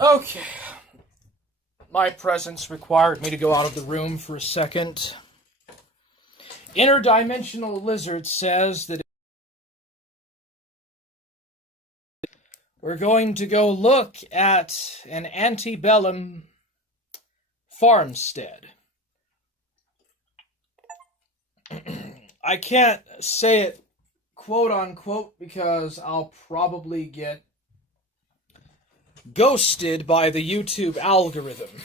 Okay. My presence required me to go out of the room for a second. Interdimensional Lizard says that we're going to go look at an antebellum farmstead. I can't say it quote unquote because I'll probably get ghosted by the YouTube algorithm. In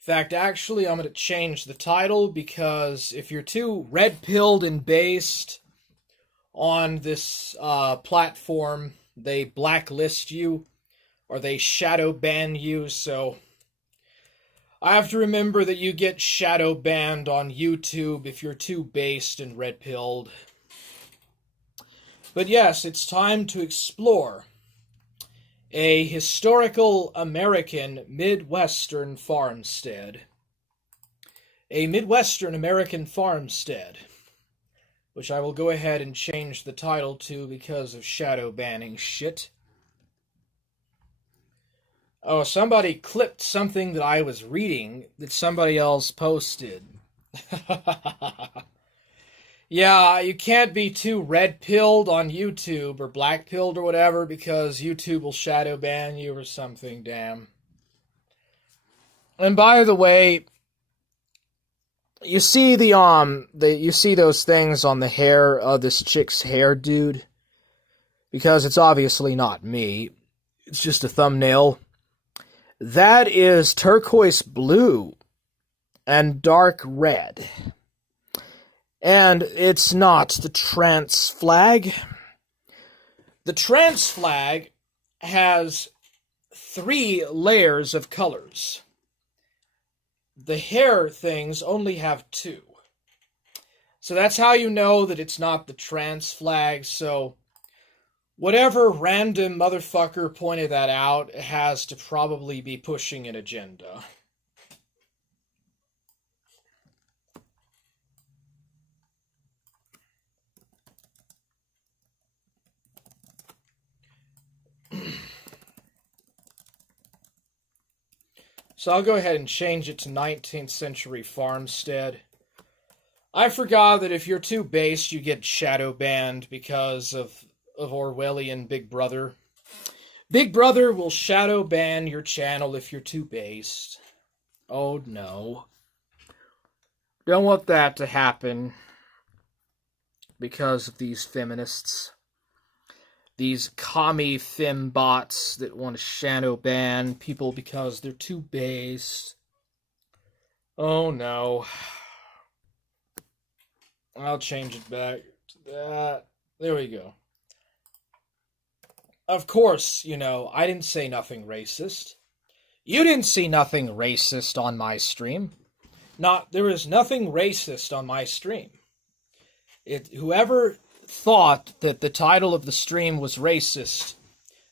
fact, actually, I'm going to change the title because if you're too red-pilled and based on this platform, they blacklist you or they shadow ban you, so I have to remember that you get shadow banned on YouTube if you're too based and red-pilled. But yes, it's time to explore a historical American Midwestern farmstead. A Midwestern American farmstead, which I will go ahead and change the title to because of shadow banning shit. Oh, somebody clipped something that I was reading that somebody else posted. Yeah, you can't be too red-pilled on YouTube or black-pilled or whatever because YouTube will shadow ban you or something, damn. And by the way, you see you see those things on the hair of this chick's hair, dude? Because it's obviously not me. It's just a thumbnail. That is turquoise blue and dark red. And it's not the trans flag. The trans flag has 3 layers of colors. The hair things only have 2. So that's how you know that it's not the trans flag. So whatever random motherfucker pointed that out has to probably be pushing an agenda. So I'll go ahead and change it to 19th century farmstead. I forgot that if you're too based, you get shadow banned because of Orwellian Big Brother. Big Brother will shadow ban your channel if you're too based. Oh no. Don't want that to happen because of these feminists. These commie fembots that want to shadow ban people because they're too based. Oh no. I'll change it back to that. There we go. Of course, I didn't say nothing racist. You didn't see nothing racist on my stream. There is nothing racist on my stream. Whoever thought that the title of the stream was racist,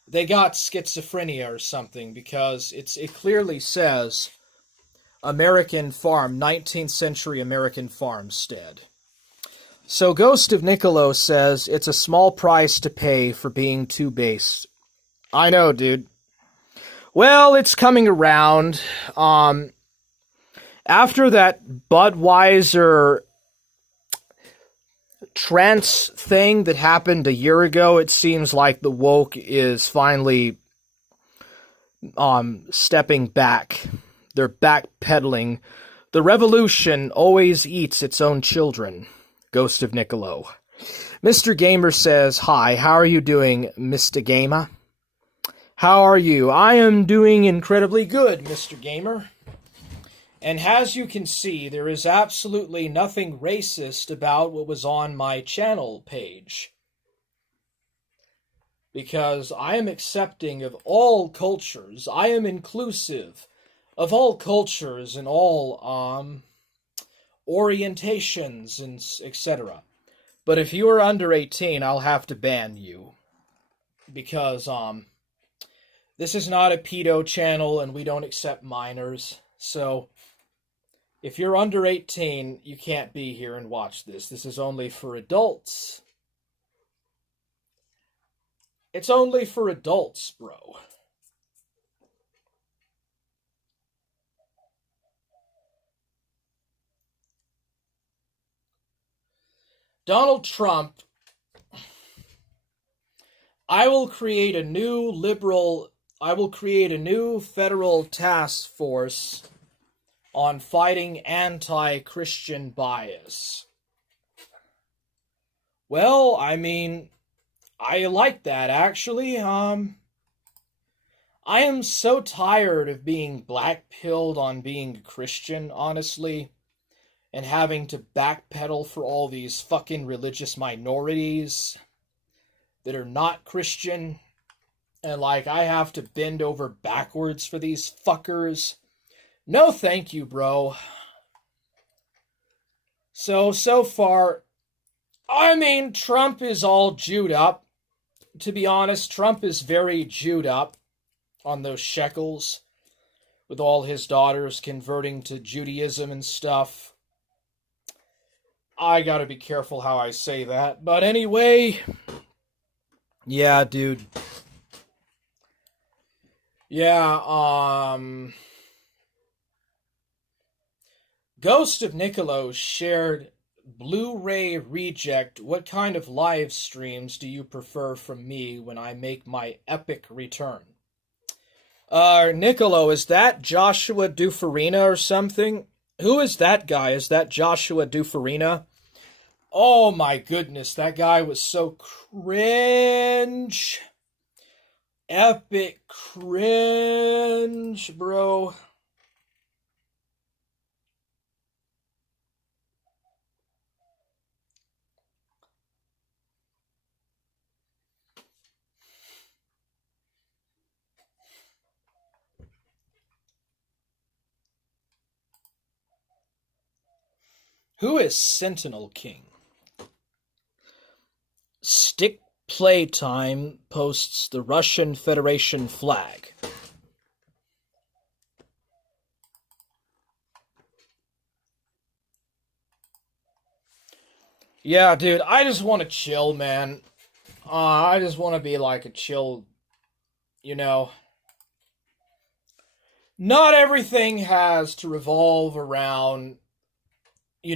they got schizophrenia or something, because it clearly says American farm, 19th century American farmstead. So Ghost of Niccolo says it's a small price to pay for being too based. I know, dude. Well, it's coming around. After that Budweiser trance thing that happened a year ago, it seems like the woke is finally stepping back. They're backpedaling. The revolution always eats its own children. Ghost of Niccolo. Mr. Gamer says, hi, how are you doing, Mr. Gamer? How are you? I am doing incredibly good, Mr. Gamer. And as you can see, there is absolutely nothing racist about what was on my channel page. Because I am accepting of all cultures. I am inclusive of all cultures and all orientations and etc. But if you are under 18, I'll have to ban you. Because this is not a pedo channel and we don't accept minors. So if you're under 18, you can't be here and watch this. This is only for adults. It's only for adults, bro. Donald Trump, I will create a new federal task force on fighting anti-Christian bias. Well, I mean, I like that actually. I am so tired of being blackpilled on being a Christian, honestly, and having to backpedal for all these fucking religious minorities that are not Christian. And like, I have to bend over backwards for these fuckers. No thank you, bro. So far, I mean, Trump is all Jewed up. To be honest, Trump is very Jewed up on those shekels, with all his daughters converting to Judaism and stuff. I gotta be careful how I say that. But anyway, yeah, dude. Yeah, Ghost of Niccolo shared Blu-ray Reject. What kind of live streams do you prefer from me when I make my epic return? Niccolo, is that Joshua Dufarina or something? Who is that guy? Is that Joshua Dufarina? Oh my goodness, that guy was so cringe. Epic cringe, bro. Who is Sentinel King? Stick Playtime posts the Russian Federation flag. Yeah, dude, I just want to chill, man. I just want to be like a chill, you know. Not everything has to revolve around,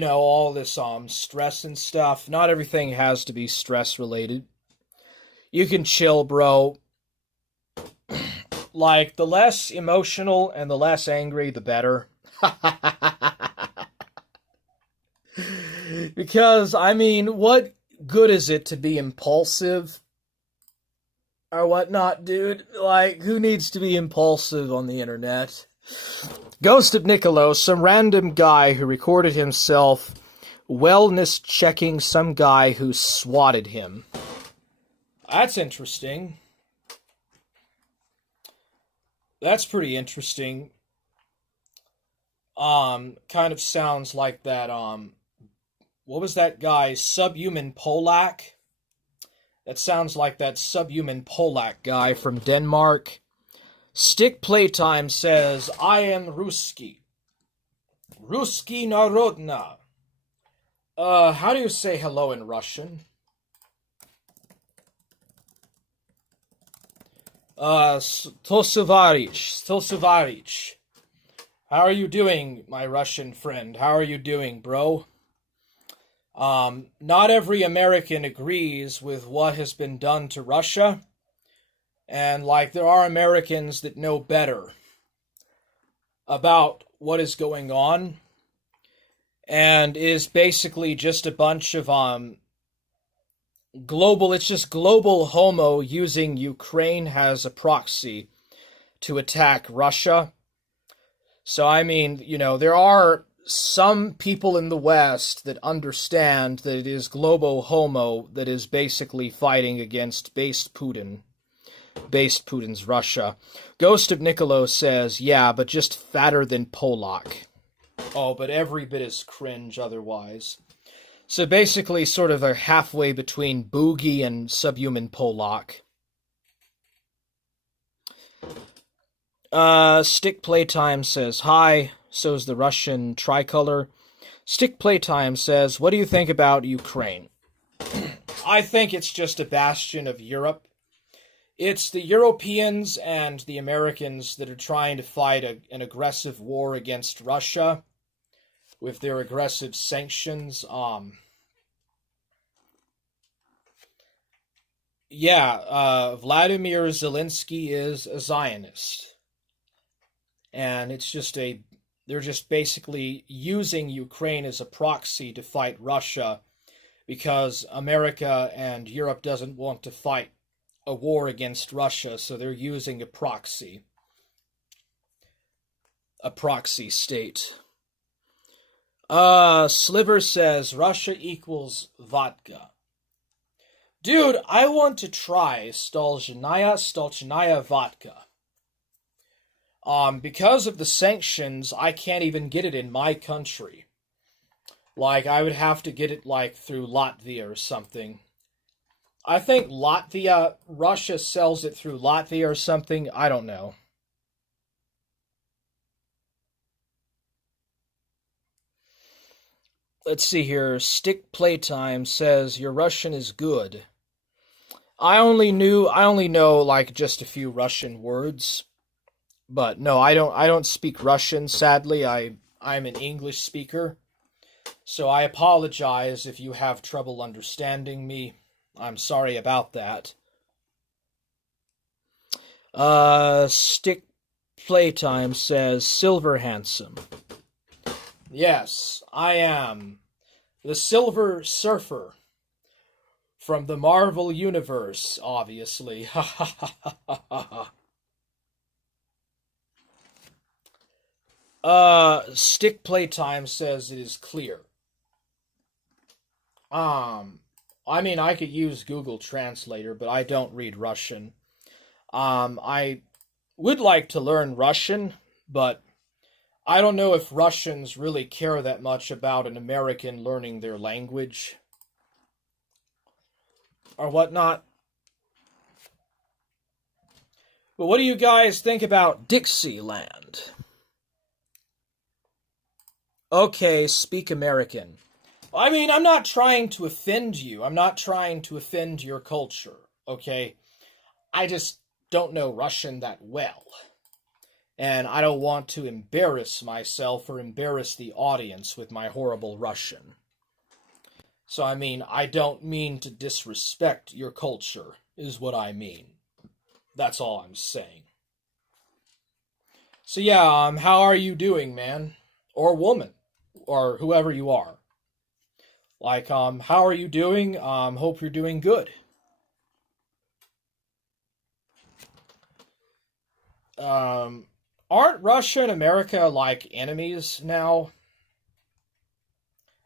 all this stress and stuff. Not everything has to be stress related. You can chill, bro. Like, the less emotional and the less angry, the better. Because, I mean, what good is it to be impulsive or whatnot, dude? Like, who needs to be impulsive on the internet? Ghost of Niccolo, some random guy who recorded himself wellness checking some guy who swatted him. That's interesting. That's pretty interesting. Kind of sounds like that, what was that guy, Subhuman Polak? That sounds like that Subhuman Polak guy from Denmark. Stick Playtime says, I am Ruski. Ruski Narodna. How do you say hello in Russian? Stosavarish. How are you doing, my Russian friend? How are you doing, bro? Not every American agrees with what has been done to Russia. And, like, there are Americans that know better about what is going on. And it is basically just a bunch of, it's just global homo using Ukraine as a proxy to attack Russia. So, I mean, there are some people in the West that understand that it is global homo that is basically fighting against based Putin's Russia. Ghost of Niccolo says, yeah, but just fatter than Polak. Oh, but every bit as cringe otherwise. So basically sort of a halfway between Boogie and Subhuman Polak. Stick Playtime says, hi, so's the Russian tricolor. Stick Playtime says, what do you think about Ukraine? I think it's just a bastion of Europe. It's the Europeans and the Americans that are trying to fight an aggressive war against Russia with their aggressive sanctions. Yeah, Vladimir Zelensky is a Zionist. And they're just basically using Ukraine as a proxy to fight Russia because America and Europe doesn't want to fight a war against Russia, so they're using a proxy state. Sliver says Russia equals vodka. Dude, I want to try Stolchnaya vodka. Because of the sanctions, I can't even get it in my country. Like, I would have to get it, like, through Latvia or something. I think Russia sells it through Latvia or something. I don't know. Let's see here. Stick Playtime says your Russian is good. I only know like just a few Russian words, but no, I don't speak Russian, sadly. I'm an English speaker. So I apologize if you have trouble understanding me. I'm sorry about that. Stick Playtime says Silver Handsome. Yes, I am the Silver Surfer from the Marvel Universe, obviously. Ha ha ha ha ha. Stick Playtime says it is clear. I mean, I could use Google Translator, but I don't read Russian. I would like to learn Russian, but I don't know if Russians really care that much about an American learning their language or whatnot. But what do you guys think about Dixieland? Okay, speak American. I mean, I'm not trying to offend you. I'm not trying to offend your culture, okay? I just don't know Russian that well. And I don't want to embarrass myself or embarrass the audience with my horrible Russian. So, I mean, I don't mean to disrespect your culture, is what I mean. That's all I'm saying. So, yeah, how are you doing, man? Or woman? Or whoever you are. Like, how are you doing? Hope you're doing good. Um, aren't Russia and America like enemies now?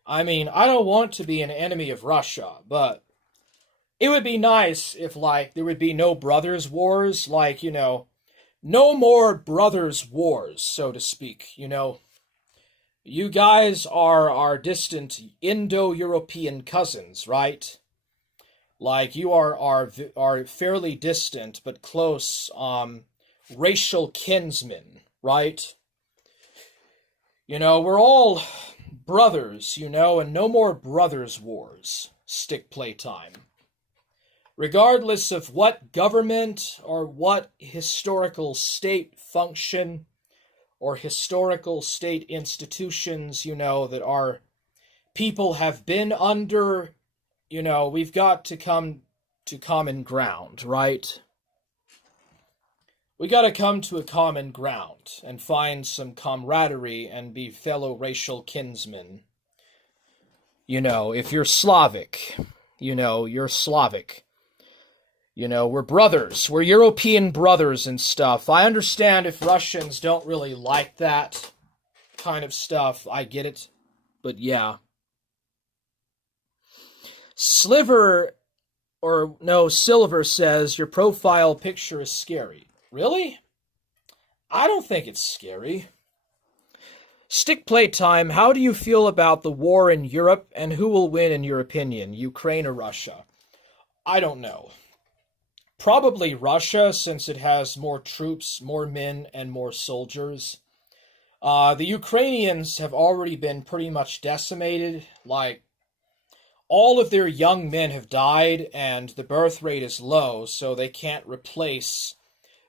I mean, I don't want to be an enemy of Russia, but it would be nice if, like, there would be no brothers' wars, like, no more brothers' wars, so to speak, You guys are our distant Indo-European cousins, right? Like, you are fairly distant but close, racial kinsmen, right? We're all brothers, and no more brothers' wars. Stick Playtime. Regardless of what government or what historical state function or historical state institutions, that our people have been under, we've got to come to common ground, right? We got to come to a common ground and find some camaraderie and be fellow racial kinsmen. If you're Slavic, you're Slavic. We're brothers. We're European brothers and stuff. I understand if Russians don't really like that kind of stuff. I get it. But yeah. Silver says your profile picture is scary. Really? I don't think it's scary. Stick Playtime, how do you feel about the war in Europe and who will win in your opinion, Ukraine or Russia? I don't know. Probably Russia, since it has more troops, more men, and more soldiers. The Ukrainians have already been pretty much decimated. Like, all of their young men have died, and the birth rate is low, so they can't replace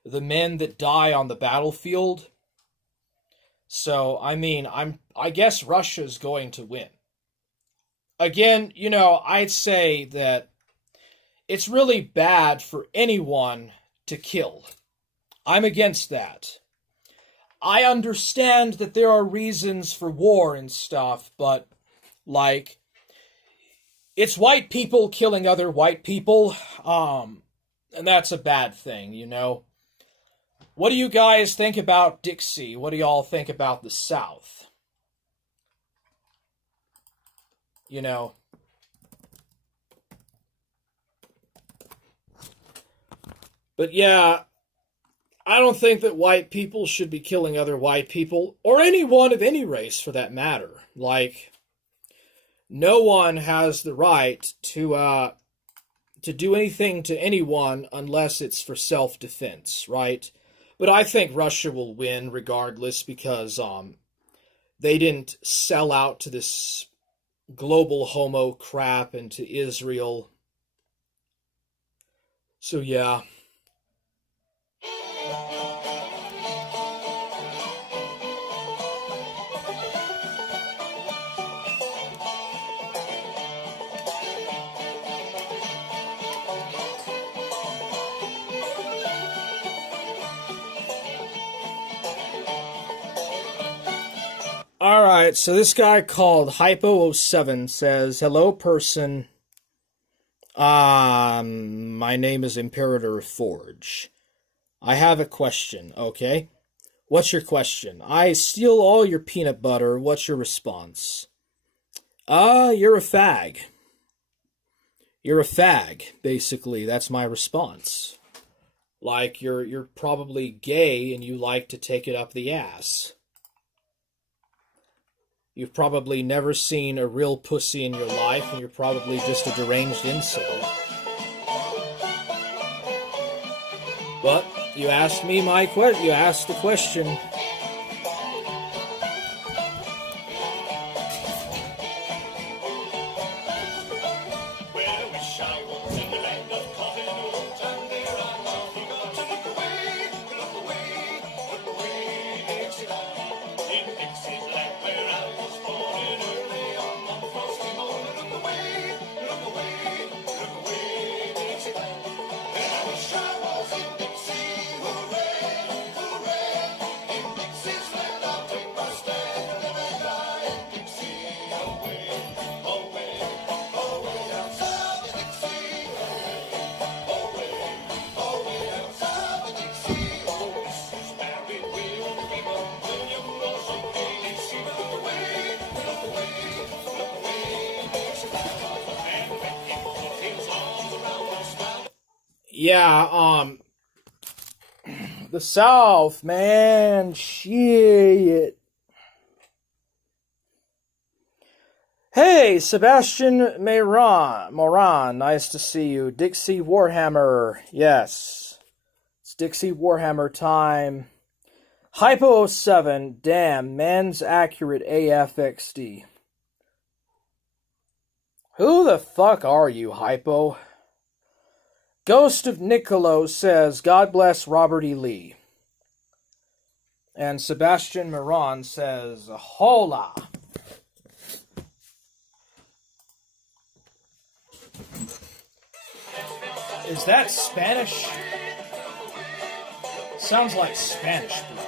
the men that die on the battlefield. So, I mean, I guess Russia's going to win. Again, I'd say that it's really bad for anyone to kill. I'm against that. I understand that there are reasons for war and stuff, but, like, it's white people killing other white people, and that's a bad thing, you know? What do you guys think about Dixie? What do y'all think about the South? You know? But yeah, I don't think that white people should be killing other white people, or anyone of any race for that matter. Like, no one has the right to do anything to anyone unless it's for self-defense, right? But I think Russia will win regardless because they didn't sell out to this global homo crap and to Israel. So yeah. Alright, so this guy called Hypo07 says, "Hello, person. My name is Imperator Forge. I have a question, okay? What's your question? I steal all your peanut butter. What's your response?" You're a fag. You're a fag, basically. That's my response. Like, you're probably gay and you like to take it up the ass. You've probably never seen a real pussy in your life, and you're probably just a deranged incel. But you asked me you asked the question. Yeah, the South, man, shit. Hey, Sebastian Moran, nice to see you. Dixie Warhammer, yes. It's Dixie Warhammer time. Hypo07, damn, man's accurate AFXD. Who the fuck are you, Hypo? Ghost of Niccolo says, God bless Robert E. Lee. And Sebastian Moran says, hola. Is that Spanish? Sounds like Spanish, bro.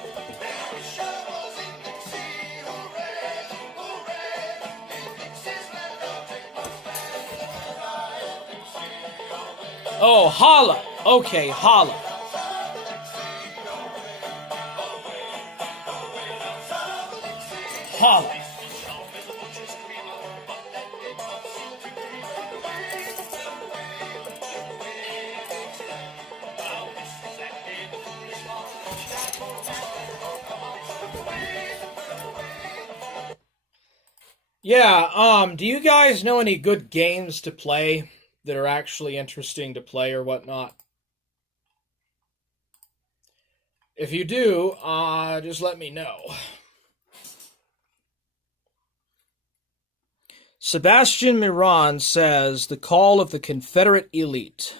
Oh, holla. Okay, holla. Holla. Yeah, do you guys know any good games to play that are actually interesting to play or whatnot? If you do, just let me know. Sebastian Miran says, the call of the Confederate elite.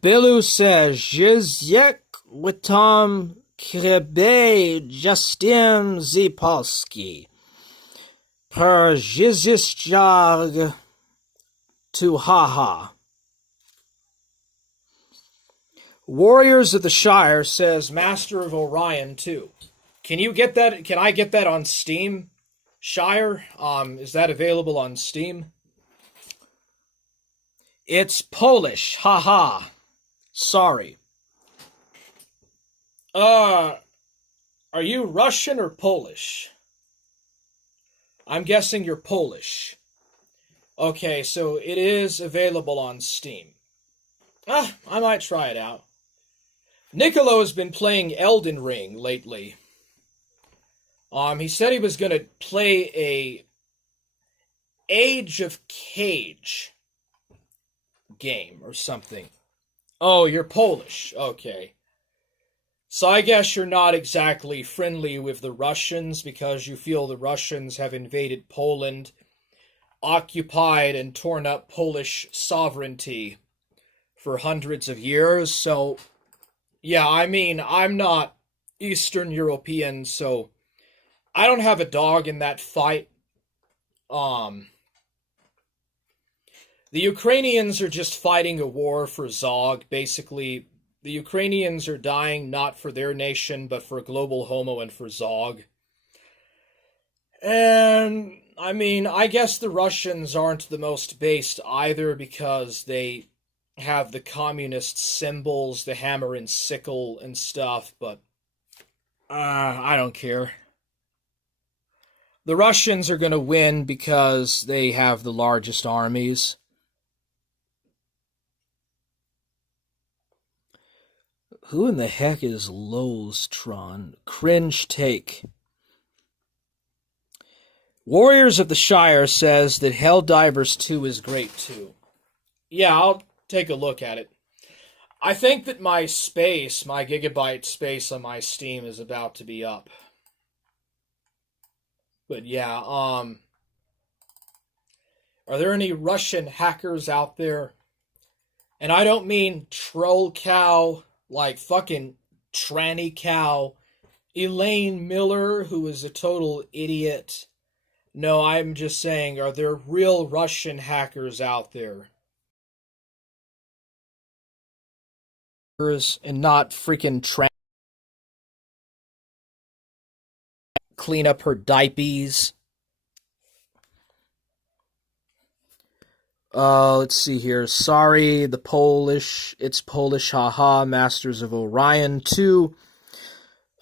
Belu says, Jeziek Witam Krebe Justin Zipolski. Per Jizisjag to haha. Warriors of the Shire says Master of Orion too. Can you get that? Can I get that on Steam? Shire? Is that available on Steam? It's Polish. Haha. Sorry. Are you Russian or Polish? I'm guessing you're Polish. Okay, so it is available on Steam. I might try it out. Nicolo's been playing Elden Ring lately. He said he was gonna play a Age of Cage game or something. Oh, you're Polish. Okay. So I guess you're not exactly friendly with the Russians because you feel the Russians have invaded Poland, occupied and torn up Polish sovereignty for hundreds of years. So, yeah, I mean, I'm not Eastern European, so I don't have a dog in that fight. The Ukrainians are just fighting a war for Zog. Basically, the Ukrainians are dying not for their nation, but for global homo and for Zog. And, I mean, I guess the Russians aren't the most based either because they have the communist symbols, the hammer and sickle and stuff, but I don't care. The Russians are going to win because they have the largest armies. Who in the heck is Lostron? Cringe take. Warriors of the Shire says that Helldivers 2 is great too. Yeah, I'll take a look at it. I think that my space, my gigabyte space on my Steam is about to be up. But yeah, are there any Russian hackers out there? And I don't mean Troll Cow, like fucking Tranny Cow, Elaine Miller, who is a total idiot. No, I'm just saying, are there real Russian hackers out there? And not freaking clean up her diapers. Let's see here. Sorry, it's Polish, haha, Masters of Orion 2.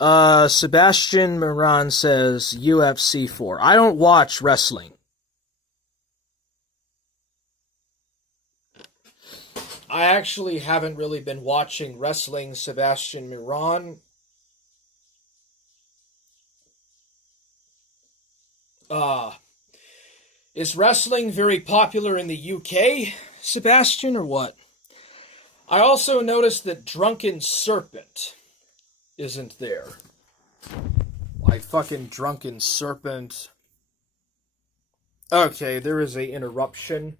Sebastian Moran says UFC 4. I don't watch wrestling. I actually haven't really been watching wrestling, Sebastian Moran. Is wrestling very popular in the UK, Sebastian, or what? I also noticed that Drunken Serpent isn't there. Like fucking Drunken Serpent. Okay, there is a interruption.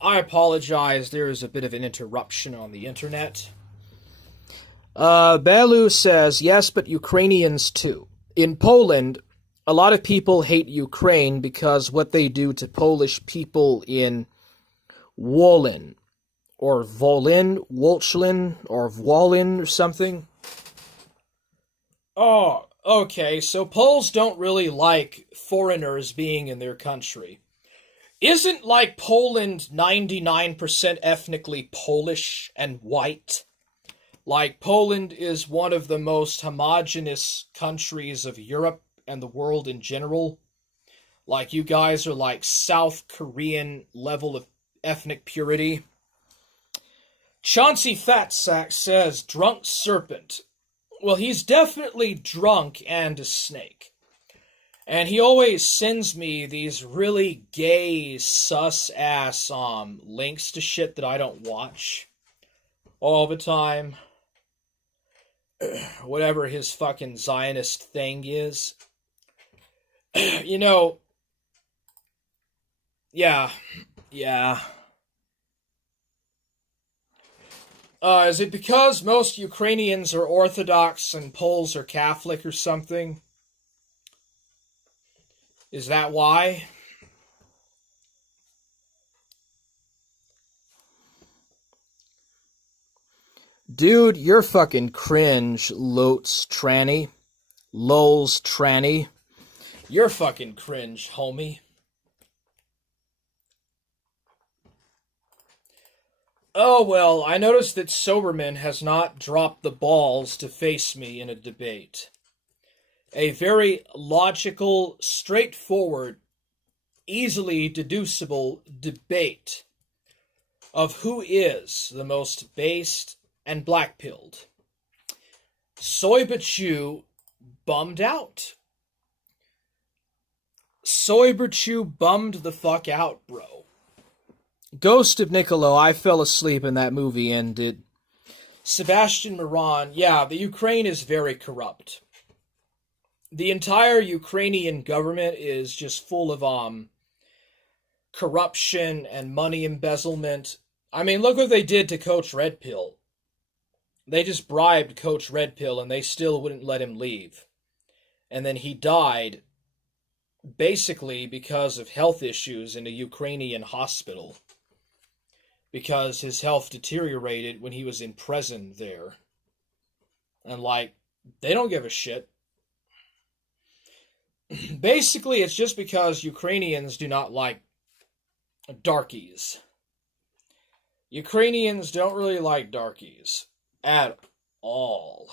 I apologize, there is a bit of an interruption on the internet. Belu says, yes, but Ukrainians too. In Poland, a lot of people hate Ukraine because what they do to Polish people in Wolin, or Wolin, Wolchlin, or Wolin, or something. Oh, okay, so Poles don't really like foreigners being in their country. Isn't, like, Poland 99% ethnically Polish and white? Like, Poland is one of the most homogeneous countries of Europe and the world in general. Like, you guys are like South Korean level of ethnic purity. Chauncey Fatsack says, Drunk Serpent. Well, he's definitely drunk and a snake. And he always sends me these really gay, sus-ass links to shit that I don't watch all the time. Whatever his fucking Zionist thing is. You know, yeah. Is it because most Ukrainians are Orthodox and Poles are Catholic or something? Is that why? Dude, you're fucking cringe, Lotes tranny. Lols tranny. You're fucking cringe, homie. Oh well, I noticed that Soberman has not dropped the balls to face me in a debate. A very logical, straightforward, easily deducible debate of who is the most based and black-pilled. Soy Bachu bummed out. Soy Bachu bummed the fuck out, bro. Ghost of Niccolo, I fell asleep and that movie ended. Sebastian Moran, yeah, the Ukraine is very corrupt. The entire Ukrainian government is just full of corruption and money embezzlement. I mean, look what they did to Coach Red Pill. They just bribed Coach Red Pill and they still wouldn't let him leave. And then he died basically because of health issues in a Ukrainian hospital. Because his health deteriorated when he was in prison there. And they don't give a shit. Basically, it's just because Ukrainians do not like darkies. Ukrainians don't really like darkies. At all.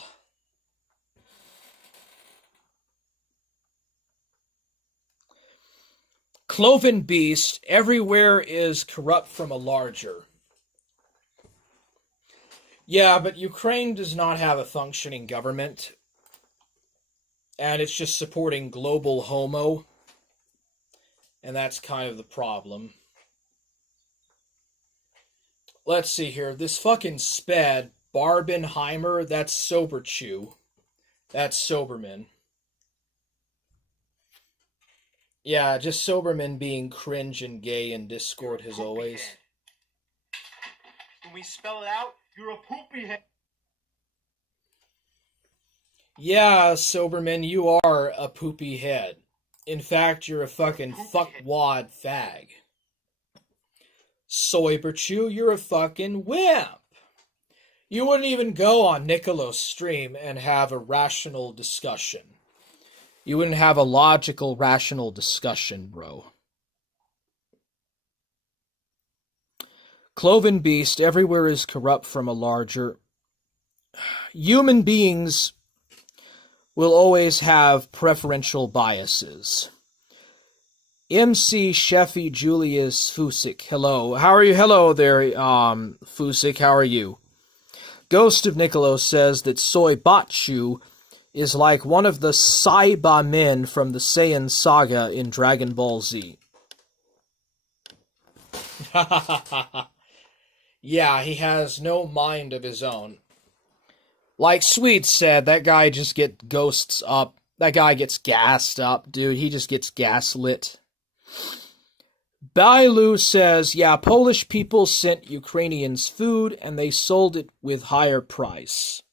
Cloven beast, everywhere is corrupt from a larger. Yeah, but Ukraine does not have a functioning government. And it's just supporting global homo. And that's kind of the problem. Let's see here. This fucking sped, Barbenheimer, that's Soberchew. That's Soberman. Yeah, just Soberman being cringe and gay in Discord as always. When we spell it out, you're a poopy head. Yeah, Soberman, you are a poopy head. In fact, you're a fucking fuckwad fag. Soyberchew, you're a fucking wimp. You wouldn't even go on Nicolo's stream and have a rational discussion. You wouldn't have a logical, rational discussion, bro. Cloven beast, everywhere is corrupt from a larger. Human beings will always have preferential biases. MC Sheffy Julius Fusik, hello. How are you? Hello there, Fusik, how are you? Ghost of Niccolo says that Soy Bachu is like one of the Saiba men from the Saiyan saga in Dragon Ball Z. Yeah, he has no mind of his own. Like Sweet said, that guy just gets ghosts up. That guy gets gassed up, dude. He just gets gaslit. Bailu says, yeah, Polish people sent Ukrainians food and they sold it with higher price.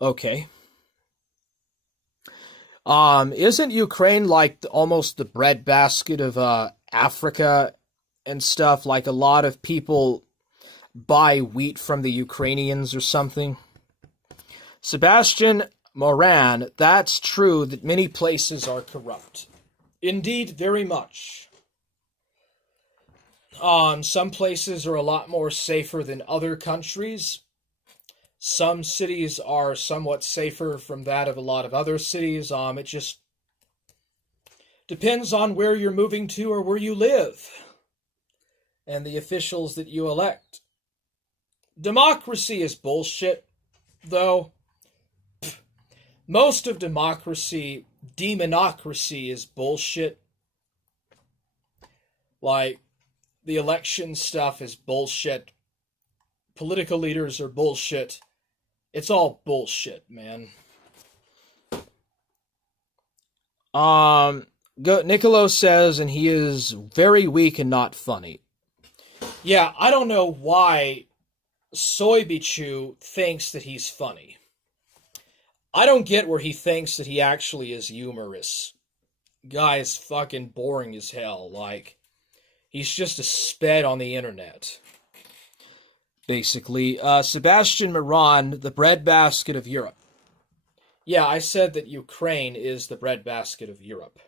Okay. Isn't Ukraine like almost the breadbasket of Africa and stuff? Like a lot of people buy wheat from the Ukrainians or something? Sebastian Moran, that's true that many places are corrupt. Indeed, very much. Some places are a lot more safer than other countries. Some cities are somewhat safer from that of a lot of other cities. It just depends on where you're moving to or where you live. And the officials that you elect. Democracy is bullshit, though. Most of democracy, demonocracy, is bullshit. Like, the election stuff is bullshit. Political leaders are bullshit. It's all bullshit, man. Nicolo says, and he is very weak and not funny. Yeah, I don't know why Soybichu thinks that he's funny. I don't get where he thinks that he actually is humorous. Guy is fucking boring as hell. Like, he's just a sped on the internet. basically. Sebastian Moran, the breadbasket of Europe. Yeah, I said that Ukraine is the breadbasket of Europe.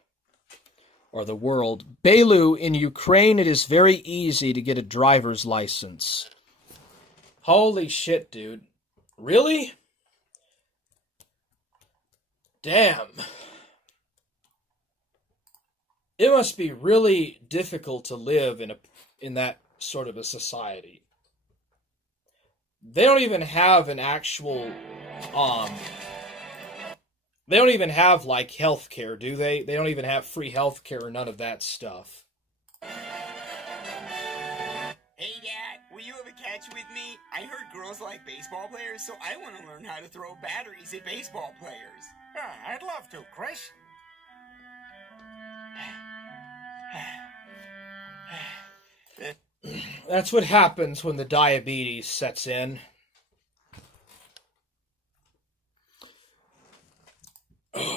Or the world. Belu, in Ukraine, it is very easy to get a driver's license. Holy shit, dude. Really? Damn. It must be really difficult to live in that sort of a society. They don't even have an actual they don't even have like healthcare, do they? They don't even have free healthcare or none of that stuff. Hey Dad, will you ever catch with me? I heard girls like baseball players, so I want to learn how to throw batteries at baseball players. Yeah, I'd love to, Chris. That's what happens when the diabetes sets in.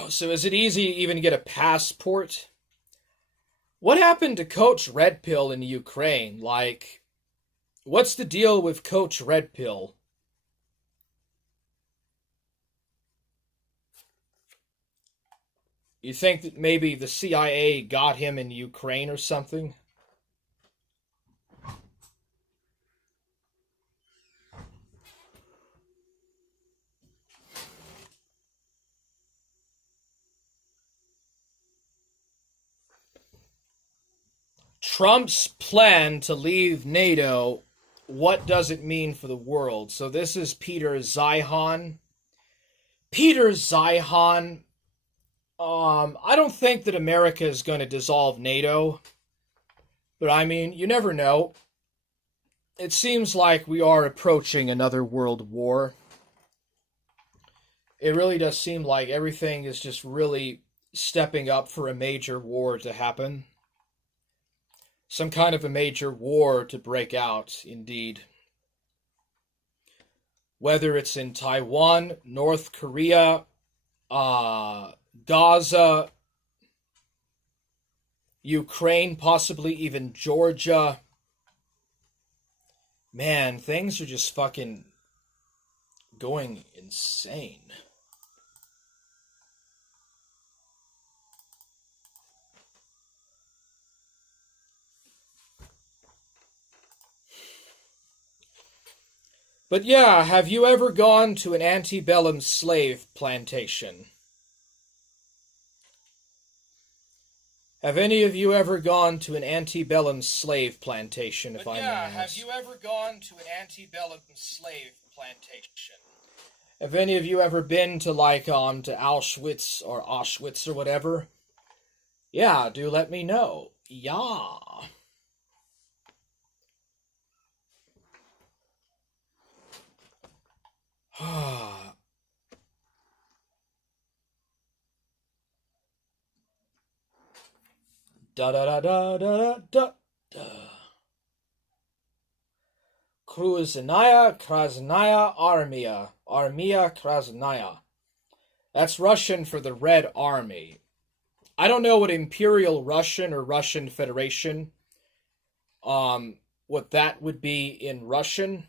So is it easy to even get a passport? What happened to Coach Red Pill in Ukraine? Like, what's the deal with Coach Red Pill? You think that maybe the CIA got him in Ukraine or something? Trump's plan to leave NATO, what does it mean for the world? So this is Peter Zeihan. Peter Zeihan, I don't think that America is going to dissolve NATO. But I mean, you never know. It seems like we are approaching another world war. It really does seem like everything is just really stepping up for a major war to happen. Some kind of a major war to break out, indeed. Whether it's in Taiwan, North Korea, Gaza, Ukraine, possibly even Georgia. Man, things are just fucking going insane. But yeah, have you ever gone to an antebellum slave plantation? Have any of you ever gone to an antebellum slave plantation, if I may ask? Have you ever gone to an antebellum slave plantation? Have any of you ever been to like to Auschwitz or whatever? Yeah, do let me know. Yeah. Da da da da da da da. Krasnaya Armia. Armia Krasnaya. That's Russian for the Red Army. I don't know what Imperial Russian or Russian Federation, what that would be in Russian.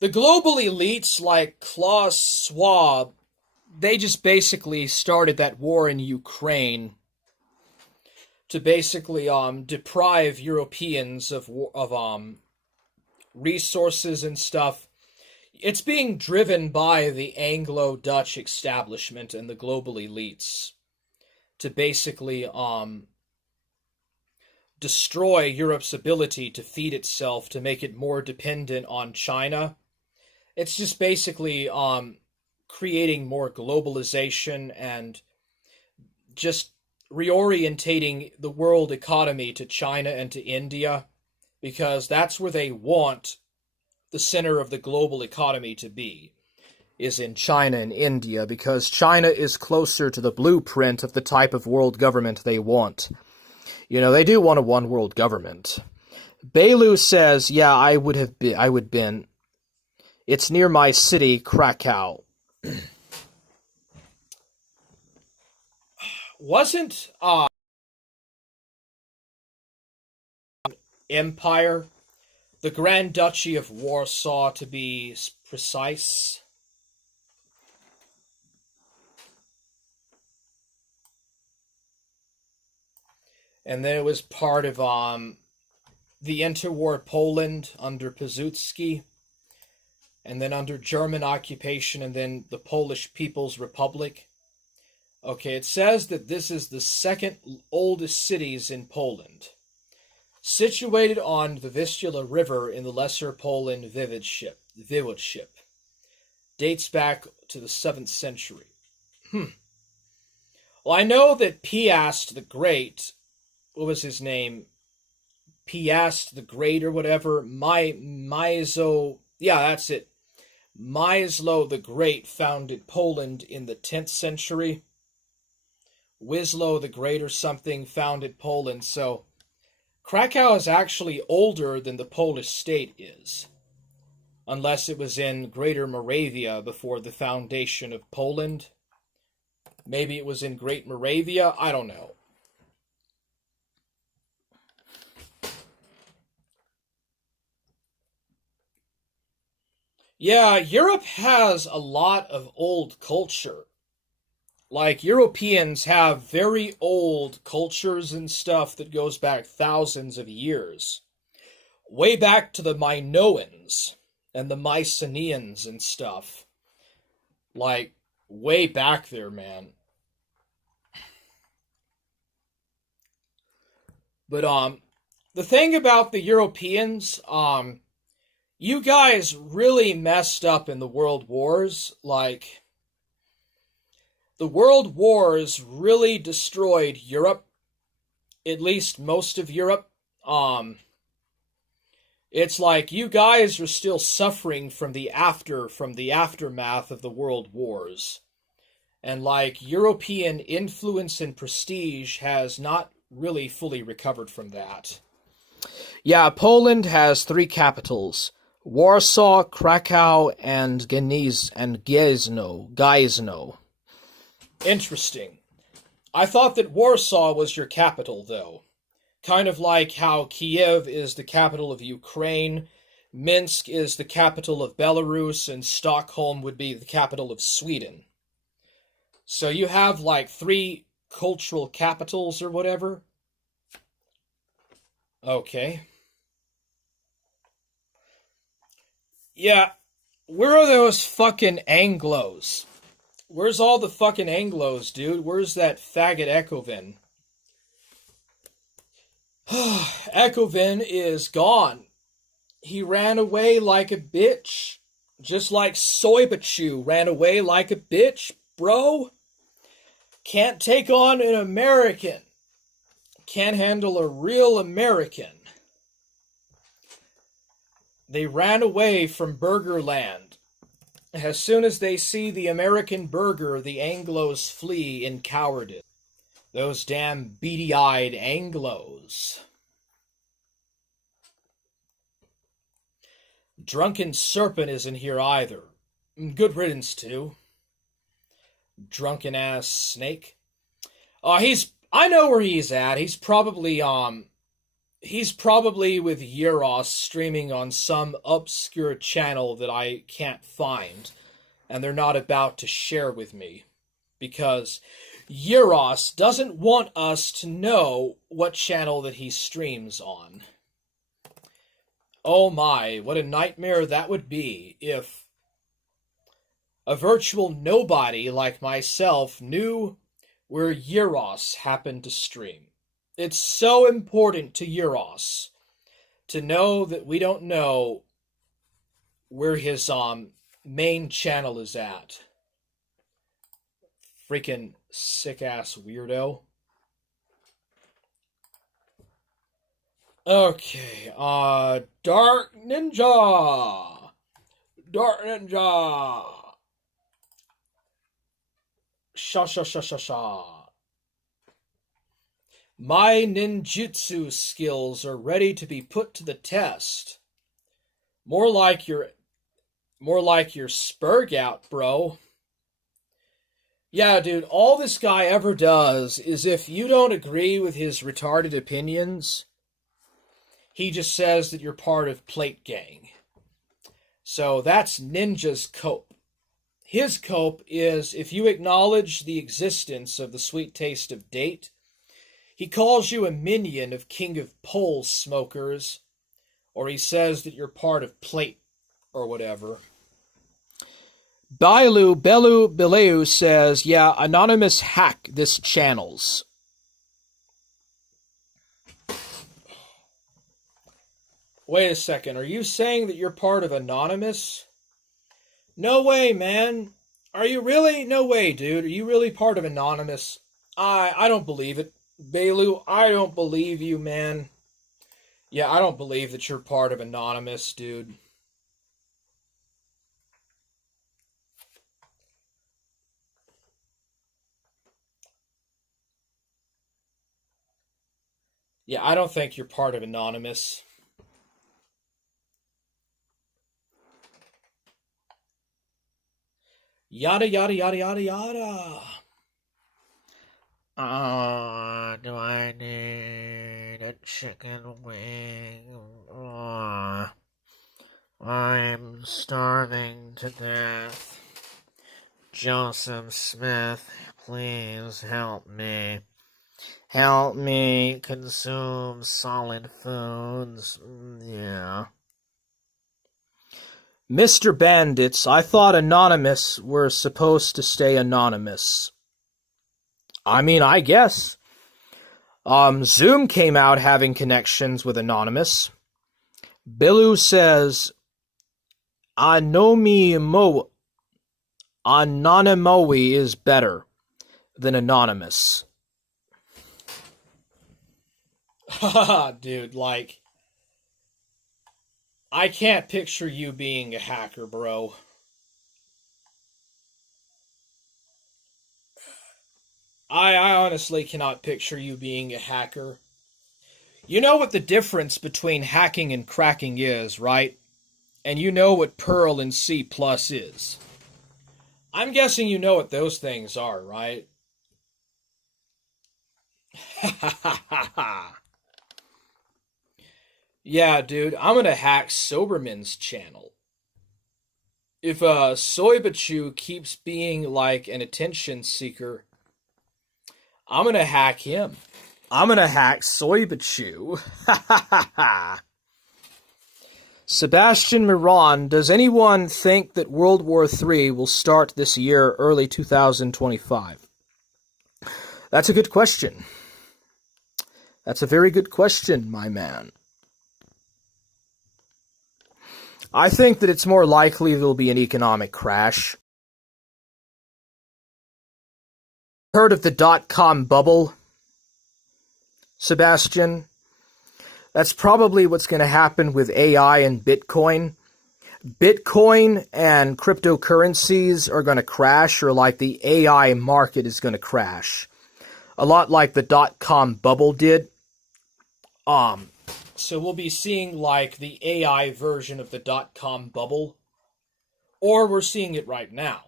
The global elites like Klaus Schwab, they just basically started that war in Ukraine to basically deprive Europeans of resources and stuff. It's being driven by the Anglo-Dutch establishment and the global elites to basically destroy Europe's ability to feed itself, to make it more dependent on China. It's just basically creating more globalization and just reorientating the world economy to China and to India, because that's where they want the center of the global economy to be, is in China and India, because China is closer to the blueprint of the type of world government they want. You know, they do want a one world government. Belu says, yeah, I would been. It's near my city, Krakow. wasn't Empire, the Grand Duchy of Warsaw to be precise? And then it was part of the interwar Poland under Piłsudski, and then under German occupation, and then the Polish People's Republic. Okay, it says that this is the second oldest cities in Poland, situated on the Vistula River in the Lesser Poland Voivodeship. Dates back to the 7th century. Well, I know that Piast the Great, what was his name? Piast the Great or whatever, Myzo, yeah, that's it. Myslo the Great founded Poland in the 10th century. Wislow the Great or something founded Poland, so Krakow is actually older than the Polish state is. Unless it was in Greater Moravia before the foundation of Poland. Maybe it was in Great Moravia, I don't know. Yeah, Europe has a lot of old culture. Like, Europeans have very old cultures and stuff that goes back thousands of years. Way back to the Minoans and the Mycenaeans and stuff. Like, way back there, man. But, the thing about the Europeans, you guys really messed up in the World Wars. Like, the World Wars really destroyed Europe, at least most of Europe. It's like you guys are still suffering from the aftermath of the World Wars. And like European influence and prestige has not really fully recovered from that. Yeah, Poland has 3 capitals: Warsaw, Krakow, and Gniezno. Interesting. I thought that Warsaw was your capital, though. Kind of like how Kiev is the capital of Ukraine, Minsk is the capital of Belarus, and Stockholm would be the capital of Sweden. So you have like 3 cultural capitals or whatever? Okay. Yeah, where are those fucking Anglos? Where's all the fucking Anglos, dude? Where's that faggot Echovin? Echovin is gone. He ran away like a bitch. Just like Soybachu ran away like a bitch, bro. Can't take on an American. Can't handle a real American. They ran away from Burgerland. As soon as they see the American burger, the Anglos flee in cowardice. Those damn beady-eyed Anglos. Drunken Serpent isn't here either. Good riddance, too. Drunken-ass snake. I know where he's at. He's probably with Euros streaming on some obscure channel that I can't find, and they're not about to share with me, because Euros doesn't want us to know what channel that he streams on. Oh my, what a nightmare that would be if a virtual nobody like myself knew where Euros happened to stream. It's so important to Euros to know that we don't know where his main channel is at. Freaking sick-ass weirdo. Okay, Dark Ninja! Dark Ninja! Sha. My ninjutsu skills are ready to be put to the test. More like your spurgout, bro. Yeah, dude, all this guy ever does is if you don't agree with his retarded opinions, he just says that you're part of Plate Gang. So that's Ninja's cope. His cope is if you acknowledge the existence of the sweet taste of date, he calls you a minion of King of Pole smokers, or he says that you're part of Plate or whatever. Belu Bileu says, yeah, anonymous hack this channels. Wait a second, are you saying that you're part of Anonymous? No way, man. Are you really? No way, dude. Are you really part of Anonymous? I don't believe it. Belu, I don't believe you, man. Yeah, I don't believe that you're part of Anonymous, dude. Yeah, I don't think you're part of Anonymous. Yada yada yada yada yada. Do I need a chicken wing? I'm starving to death. Joseph Smith, please help me. Help me consume solid foods. Yeah. Mr. Bandits, I thought Anonymous were supposed to stay anonymous. I mean, I guess. Zoom came out having connections with Anonymous. Bilu says, Anonymoe is better than Anonymous. Haha, dude, like, I can't picture you being a hacker, bro. I honestly cannot picture you being a hacker. You know what the difference between hacking and cracking is, right? And you know what Perl and C+ is. I'm guessing you know what those things are, right? Yeah, dude, I'm gonna hack Soberman's channel. If Soybachu keeps being like an attention seeker, I'm gonna hack him. I'm gonna hack Soybachu. Sebastian Miron, does anyone think that World War III will start this year, early 2025? That's a good question. That's a very good question, my man. I think that it's more likely there'll be an economic crash. Heard of the dot-com bubble, Sebastian? That's probably what's going to happen with AI and Bitcoin. Bitcoin and cryptocurrencies are going to crash, or like the AI market is going to crash. A lot like the dot-com bubble did. So we'll be seeing like the AI version of the dot-com bubble. Or we're seeing it right now.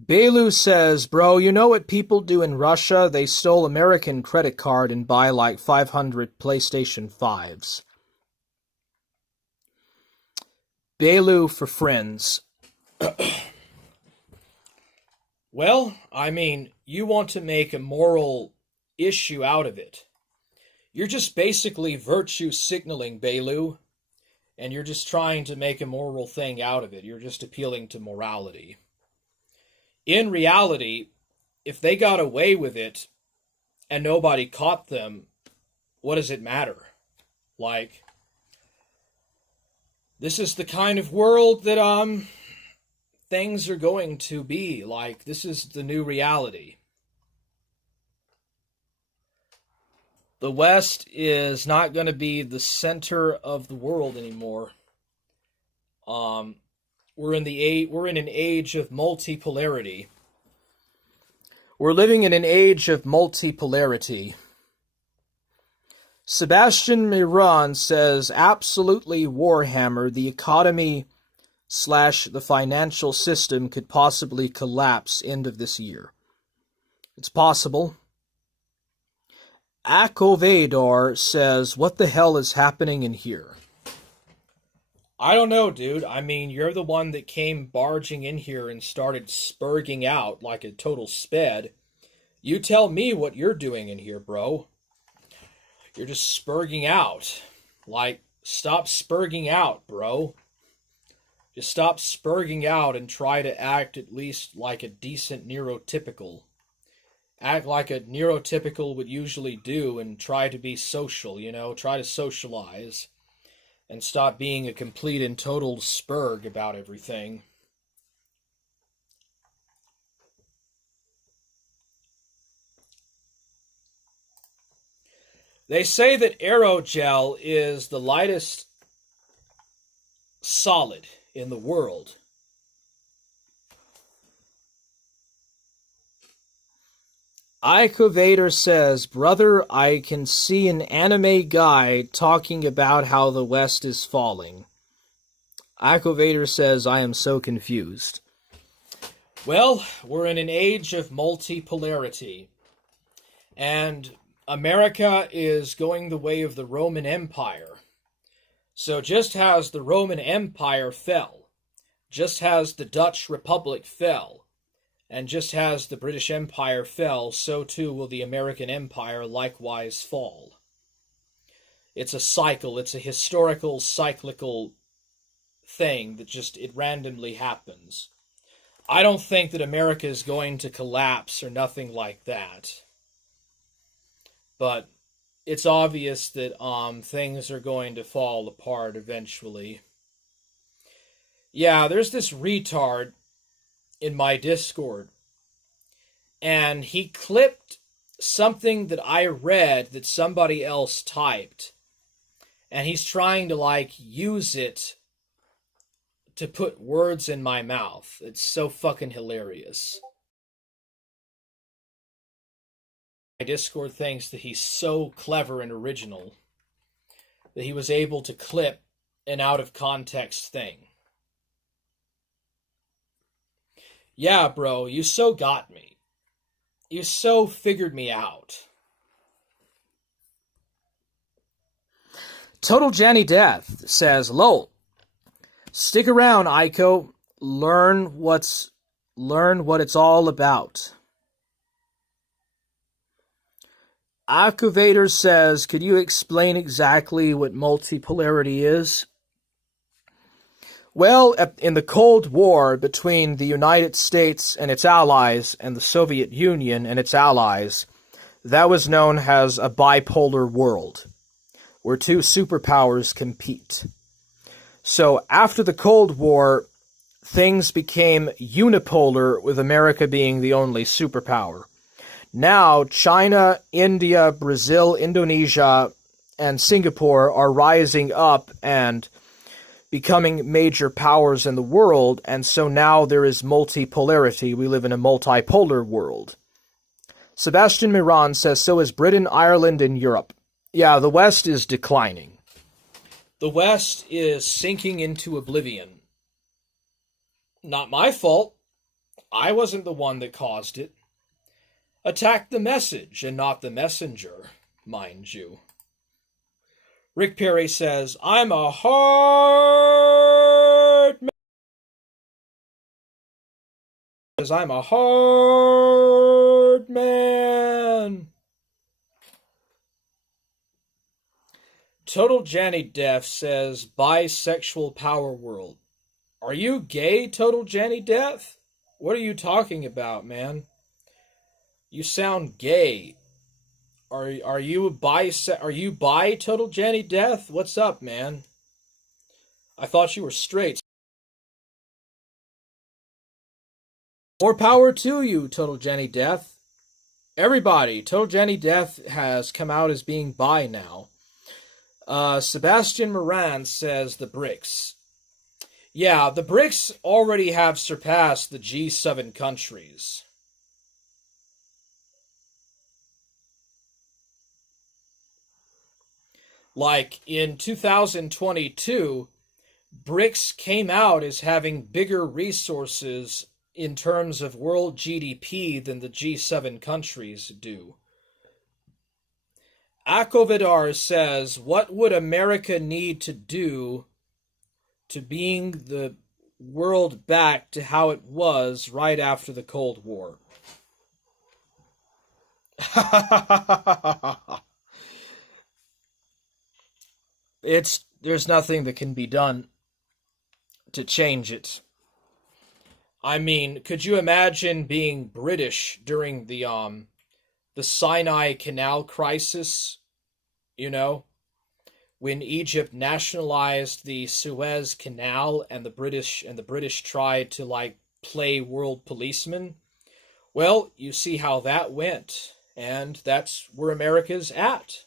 Belu says, bro, you know what people do in Russia? They stole American credit card and buy like 500 PlayStation 5s. Belu for friends. Well, I mean, you want to make a moral issue out of it. You're just basically virtue signaling, Belu, and you're just trying to make a moral thing out of it. You're just appealing to morality. In reality, if they got away with it and nobody caught them, what does it matter? Like, this is the kind of world that things are going to be. Like, this is the new reality. The West is not going to be the center of the world anymore. We're in an age of multipolarity. We're living in an age of multipolarity. Sebastian Miron says, absolutely Warhammer, the economy / the financial system could possibly collapse end of this year. It's possible. Akovador says, what the hell is happening in here? I don't know, dude. I mean, you're the one that came barging in here and started spurging out like a total sped. You tell me what you're doing in here, bro. You're just spurging out. Like, stop spurging out, bro. Just stop spurging out and try to act at least like a decent neurotypical. Act like a neurotypical would usually do and try to be social, you know? Try to socialize. And stop being a complete and total spurg about everything. They say that aerogel is the lightest solid in the world. Iko Vader says, brother, I can see an anime guy talking about how the West is falling. Iko Vader says, I am so confused. Well, we're in an age of multipolarity. And America is going the way of the Roman Empire. So just as the Roman Empire fell, just as the Dutch Republic fell, and just as the British Empire fell, so too will the American Empire likewise fall. It's a cycle. It's a historical, cyclical thing that just, it randomly happens. I don't think that America is going to collapse or nothing like that. But it's obvious that things are going to fall apart eventually. Yeah, there's this retard in my Discord, and he clipped something that I read that somebody else typed, and he's trying to like use it to put words in my mouth. It's so fucking hilarious. My Discord thinks that he's so clever and original that he was able to clip an out of context thing. Yeah, bro, you so got me. You so figured me out. Total Jenny Death says, lol. Stick around, Aiko. Learn what it's all about. Akuvator says, could you explain exactly what multipolarity is? Well, in the Cold War between the United States and its allies and the Soviet Union and its allies, that was known as a bipolar world, where two superpowers compete. So after the Cold War, things became unipolar, with America being the only superpower. Now, China, India, Brazil, Indonesia, and Singapore are rising up and becoming major powers in the world, and so now there is multipolarity. We live in a multipolar world. Sebastian Miron says, so is Britain, Ireland, and Europe. Yeah, the West is declining. The West is sinking into oblivion. Not my fault. I wasn't the one that caused it. Attack the message and not the messenger, mind you. Rick Perry says, I'm a hard man. Says, I'm a hard man. Total Janny Def says, bisexual power world. Are you gay, Total Janny Def? What are you talking about, man? You sound gay. Are you bi, Total Janny Death? What's up, man? I thought you were straight. More power to you, Total Janny Death. Everybody, Total Janny Death has come out as being bi now. Sebastian Moran says the BRICS. Yeah, the BRICS already have surpassed the G7 countries. Like in 2022, BRICS came out as having bigger resources in terms of world GDP than the G7 countries do. Akovidar says, what would America need to do to bring the world back to how it was right after the Cold War? There's nothing that can be done to change it. I mean, could you imagine being British during the Sinai Canal crisis, you know, when Egypt nationalized the Suez Canal and the British tried to like play world policeman? Well, you see how that went, and that's where America's at.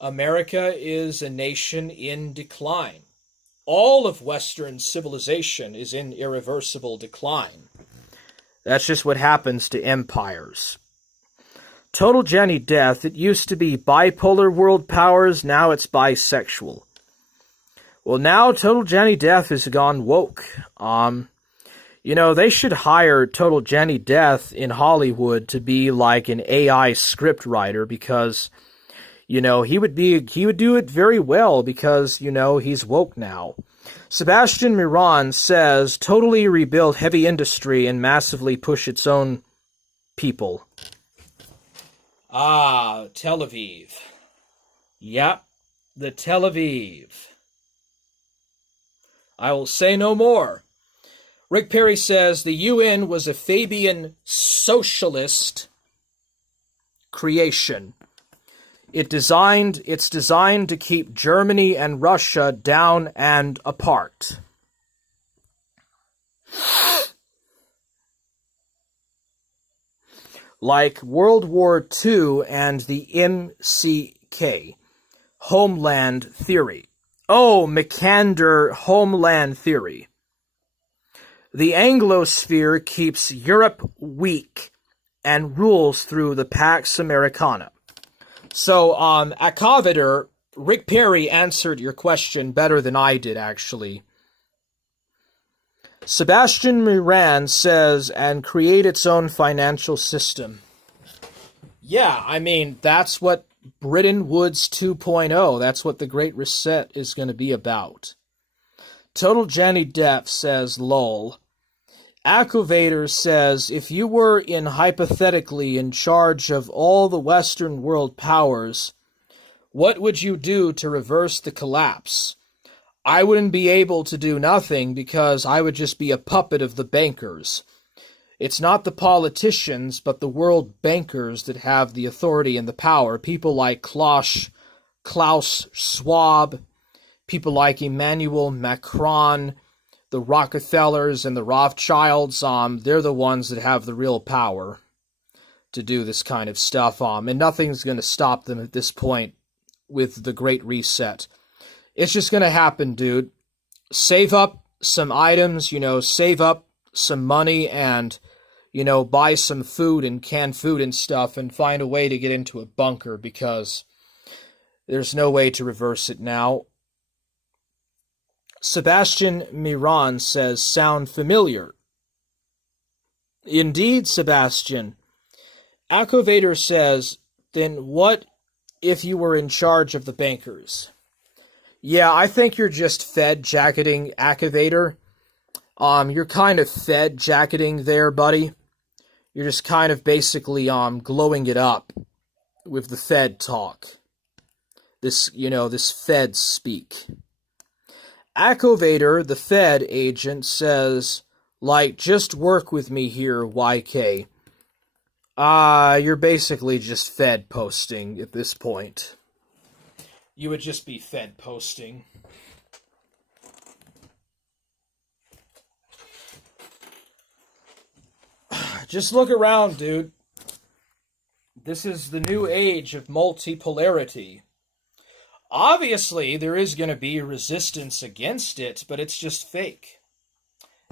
America is a nation in decline. All of Western civilization is in irreversible decline. That's just what happens to empires. Total Jenny death, it used to be bipolar world powers, now it's bisexual. Well, now Total Jenny death has gone woke. They should hire Total Jenny Death in Hollywood to be like an AI script writer because, he would do it very well because, he's woke now. Sebastian Miron says, totally rebuild heavy industry and massively push its own people. Ah, Tel Aviv. Yep, the Tel Aviv. I will say no more. Rick Perry says the UN was a Fabian socialist creation. It's designed to keep Germany and Russia down and apart. Like World War II and the MCK, Homeland Theory. Oh, McAnder Homeland Theory. The Anglosphere keeps Europe weak and rules through the Pax Americana. So, Akovidar, Rick Perry answered your question better than I did, actually. Sebastian Moran says, and create its own financial system. Yeah, I mean, that's what Bretton Woods 2.0, that's what the Great Reset is going to be about. Total Jenny Depp says, lol. Akovator says, if you were hypothetically in charge of all the Western world powers, what would you do to reverse the collapse? I wouldn't be able to do nothing because I would just be a puppet of the bankers. It's not the politicians, but the world bankers that have the authority and the power. People like Klaus Schwab, people like Emmanuel Macron, the Rockefellers and the Rothschilds, they're the ones that have the real power to do this kind of stuff, and nothing's going to stop them at this point with the Great Reset. It's just going to happen, dude. Save up some items, save up some money and, buy some food and canned food and stuff and find a way to get into a bunker because there's no way to reverse it now. Sebastian Miron says, sound familiar. Indeed, Sebastian. Akovator says, then what if you were in charge of the bankers? Yeah, I think you're just Fed jacketing Akovator. You're kind of Fed jacketing there, buddy. You're just kind of basically glowing it up with the Fed talk. This Fed speak. Akovator, the Fed agent, says, just work with me here, YK. You're basically just Fed posting at this point. You would just be Fed posting. Just look around, dude. This is the new age of multipolarity. Obviously, there is going to be resistance against it, but it's just fake.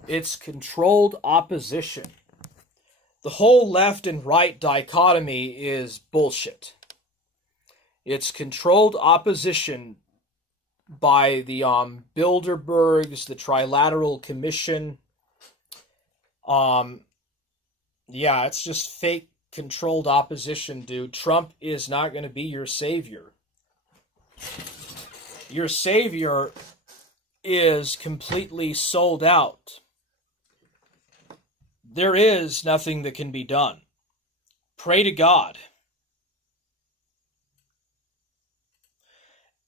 It's controlled opposition. The whole left and right dichotomy is bullshit. It's controlled opposition by the Bilderbergs, the Trilateral Commission. Yeah, it's just fake controlled opposition, dude. Trump is not going to be your savior. Your savior is completely sold out. There is nothing that can be done. Pray to God.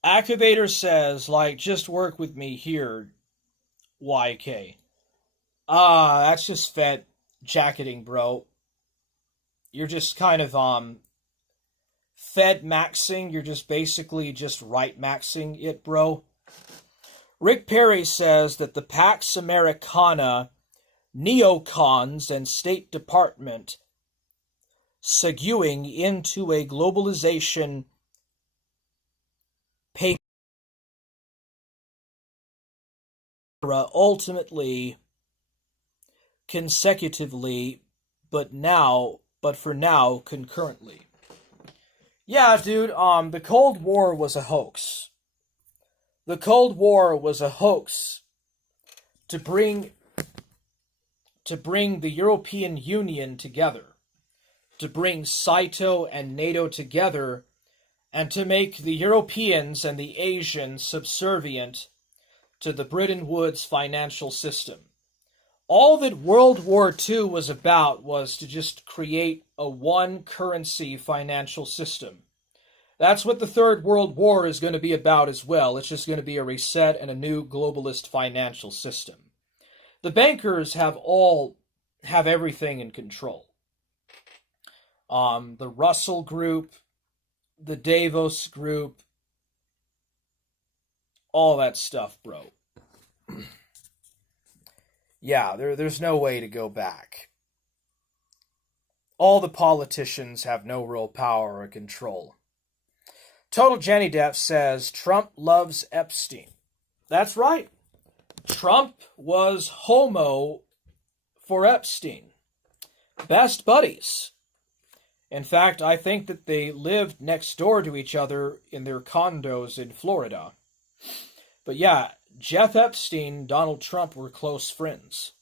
Activator says, like, just work with me here, YK. That's just Fed jacketing, bro. You're just kind of, Fed maxing. You're just basically just right maxing it, bro. Rick Perry says that the Pax Americana, neocons, and State Department seguing into a globalization paper ultimately, consecutively, but for now, concurrently. Yeah, dude, the Cold War was a hoax. The Cold War was a hoax to bring the European Union together, to bring Saito and NATO together, and to make the Europeans and the Asians subservient to the Bretton Woods financial system. All that World War II was about was to just create a one-currency financial system. That's what the Third World War is going to be about as well. It's just going to be a reset and a new globalist financial system. The bankers have everything in control. The Russell Group, the Davos Group, all that stuff, bro. Yeah, there's no way to go back. All the politicians have no real power or control. Total Jenny Depp says Trump loves Epstein. That's right. Trump was homo for Epstein. Best buddies. In fact, I think that they lived next door to each other in their condos in Florida. But yeah, Jeff Epstein, Donald Trump were close friends.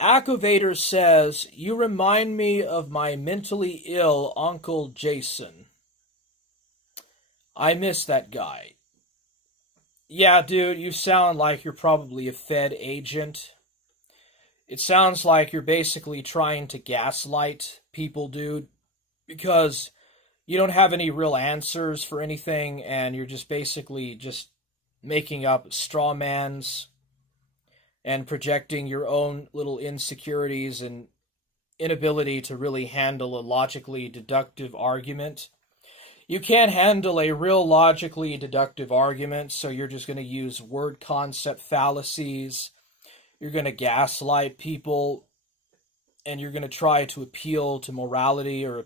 Activator says, you remind me of my mentally ill Uncle Jason. I miss that guy. Yeah, dude, you sound like you're probably a Fed agent. It sounds like you're basically trying to gaslight people, dude, because you don't have any real answers for anything, and you're just basically just making up straw mans and projecting your own little insecurities and inability to really handle a logically deductive argument. You can't handle a real logically deductive argument, so you're just going to use word concept fallacies. You're going to gaslight people, and you're going to try to appeal to morality or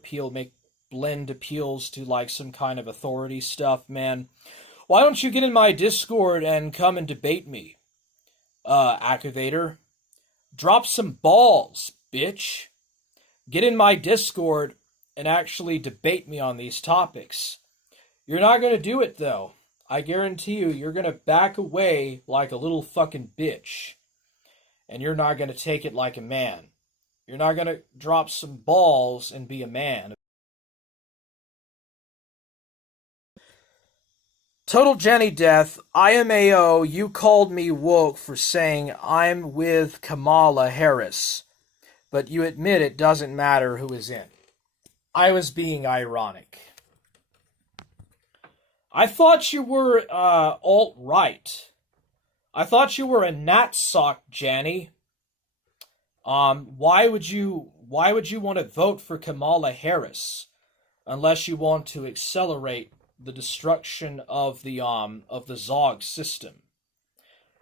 blend appeals to like some kind of authority stuff, man. Why don't you get in my Discord and come and debate me, Activator? Drop some balls, bitch. Get in my Discord and actually debate me on these topics. You're not going to do it, though. I guarantee you, you're going to back away like a little fucking bitch. And you're not going to take it like a man. You're not going to drop some balls and be a man. Total Jenny Death, IMAO, you called me woke for saying I'm with Kamala Harris. But you admit it doesn't matter who is in. I was being ironic. I thought you were alt-right. I thought you were a natsock, Janny. Why would you want to vote for Kamala Harris unless you want to accelerate the destruction of the Zog system?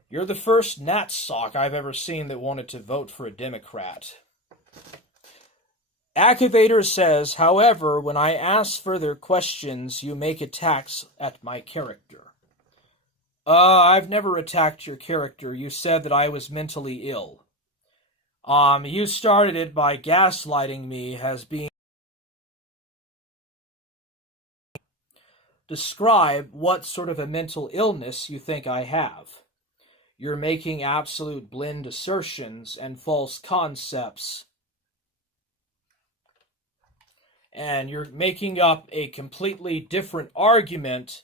You're the first natsock I've ever seen that wanted to vote for a Democrat. Activator says, however, when I ask further questions, you make attacks at my character. I've never attacked your character. You said that I was mentally ill. You started it by gaslighting me as being describe what sort of a mental illness you think I have. You're making absolute blind assertions and false concepts. And you're making up a completely different argument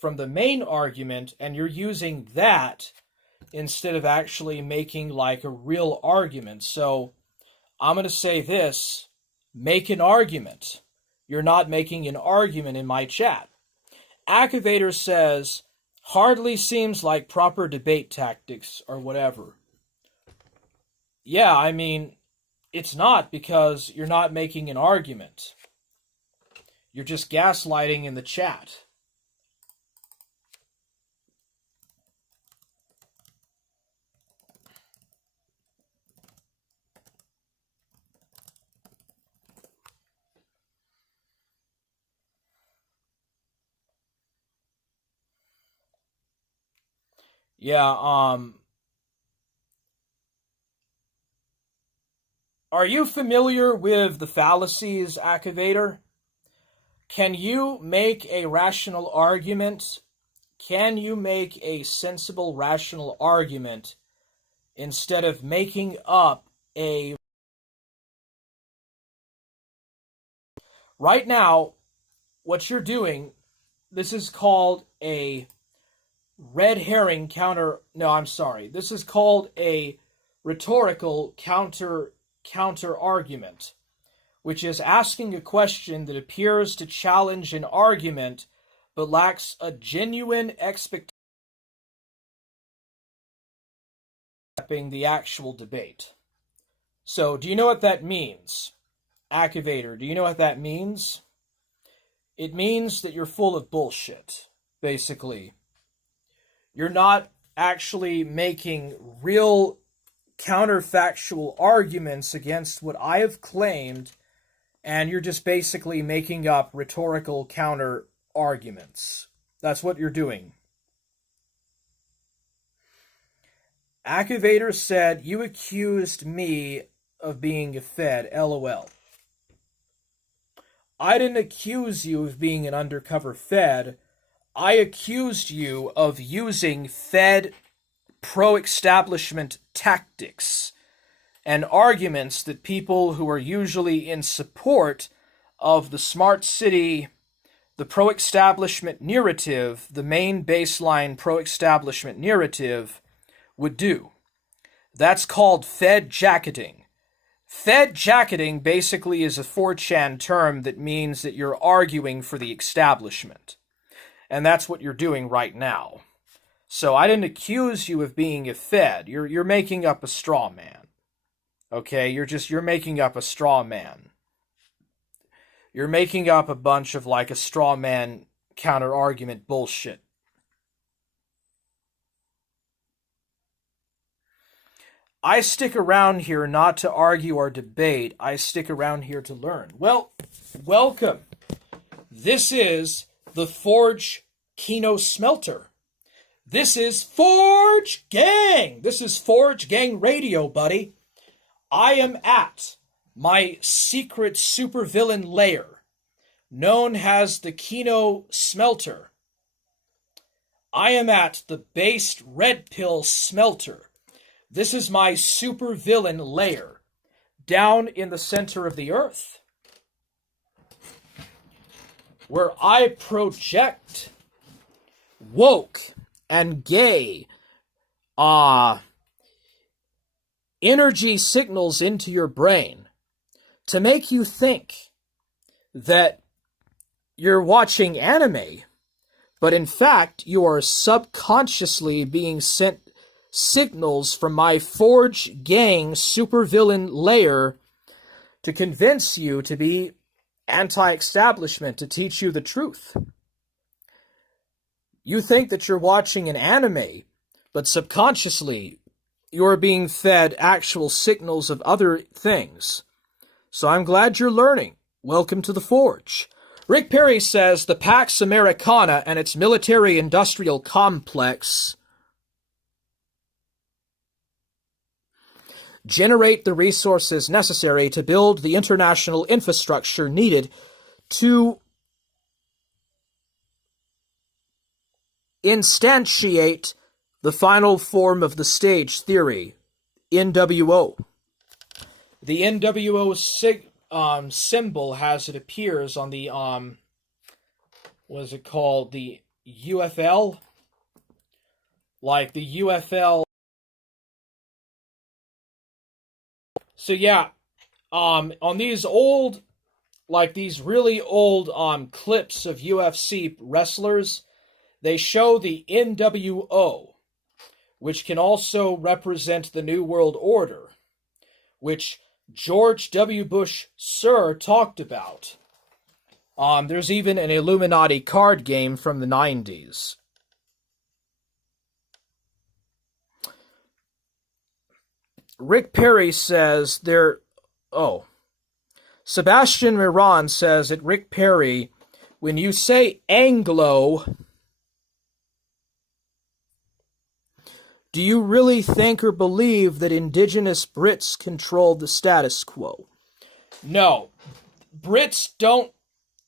from the main argument, and you're using that instead of actually making like a real argument. So I'm going to say this: make an argument. You're not making an argument in my chat. Activator says, hardly seems like proper debate tactics or whatever. Yeah, I mean, it's not, because you're not making an argument. You're just gaslighting in the chat. Yeah, are you familiar with the fallacies, Activator? Can you make a rational argument? Can you make a sensible, rational argument instead of making up a... Right now, what you're doing, this is called a red herring counter... No, I'm sorry. This is called a rhetorical counter argument, which is asking a question that appears to challenge an argument but lacks a genuine expectation of the actual debate. So, do you know what that means? Activator, do you know what that means? It means that you're full of bullshit, basically. You're not actually making real counterfactual arguments against what I have claimed, and you're just basically making up rhetorical counter arguments. That's what you're doing. Activator said, you accused me of being a Fed, LOL. I didn't accuse you of being an undercover Fed. I accused you of using Fed pro-establishment tactics and arguments that people who are usually in support of the smart city, the pro-establishment narrative, the main baseline pro-establishment narrative, would do. That's called Fed jacketing. Fed jacketing basically is a 4chan term that means that you're arguing for the establishment. And that's what you're doing right now. So I didn't accuse you of being a Fed. You're making up a straw man. Okay, you're making up a straw man. You're making up a bunch of like a straw man counter argument bullshit. I stick around here not to argue or debate. I stick around here to learn. Well, welcome. This is the Forge Kino Smelter. This is Forge Gang! This is Forge Gang Radio, buddy. I am at my secret supervillain lair, known as the Kino Smelter. I am at the based red pill smelter. This is my supervillain lair, down in the center of the earth, where I project woke and gay energy signals into your brain to make you think that you're watching anime, but in fact you are subconsciously being sent signals from my Forge Gang supervillain lair to convince you to be anti-establishment, to teach you the truth. You think that you're watching an anime, but subconsciously you're being fed actual signals of other things. So I'm glad you're learning. Welcome to the Forge. Rick Perry says the Pax Americana and its military-industrial complex generate the resources necessary to build the international infrastructure needed to instantiate the final form of the stage theory, NWO. The NWO symbol, as it appears on the, what is it called? The UFL? Like the UFL. So yeah, on these old, like these really old clips of UFC wrestlers, they show the NWO, which can also represent the New World Order, which George W. Bush Sr. talked about. There's even an Illuminati card game from the 90s. Rick Perry says there... Oh. Sebastian Miron says that Rick Perry, when you say Anglo, do you really think or believe that indigenous Brits control the status quo? No. Brits don't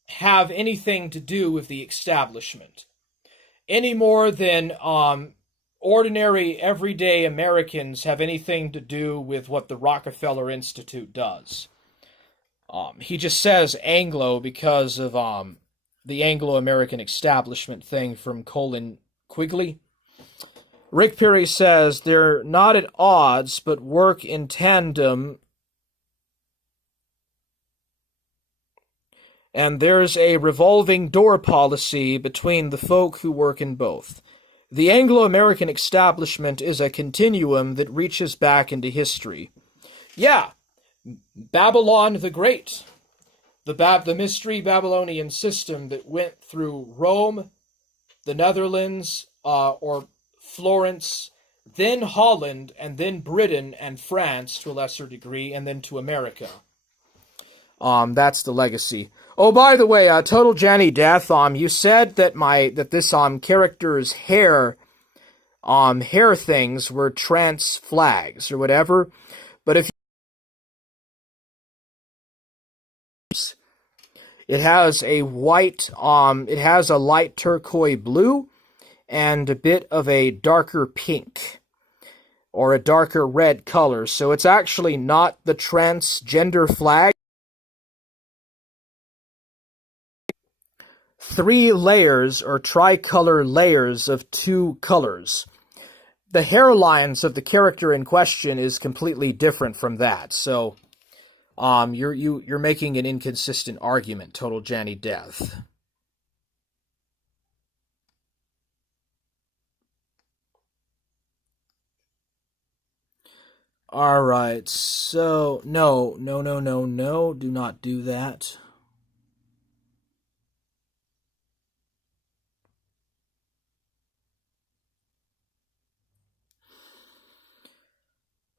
have anything to do with the establishment, any more than ordinary, everyday Americans have anything to do with what the Rockefeller Institute does. He just says Anglo because of the Anglo-American establishment thing from Colin Quigley. Rick Perry says they're not at odds, but work in tandem, and there's a revolving door policy between the folk who work in both. The Anglo-American establishment is a continuum that reaches back into history. Yeah, Babylon the Great, the mystery Babylonian system that went through Rome, the Netherlands, or Florence, then Holland, and then Britain and France to a lesser degree, and then to America. That's the legacy. Oh, by the way, Total Janny Death, you said that this character's hair things were trans flags or whatever, but if it has a white, it has a light turquoise blue and a bit of a darker pink or a darker red color, so it's actually not the transgender flag. 3 layers or tricolor layers of 2 colors. The hairlines of the character in question is completely different from that, so you're making an inconsistent argument, Total Janny Death. Alright, so no, do not do that.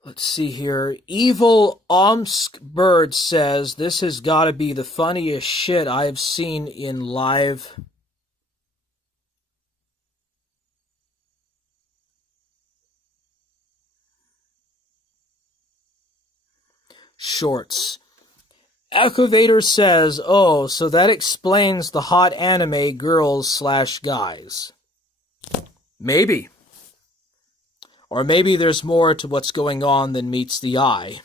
Let's see here. Evil Omsk Bird says, this has got to be the funniest shit I've seen in live shorts. Echovator says, oh, so that explains the hot anime girls/guys. Maybe. Or maybe there's more to what's going on than meets the eye.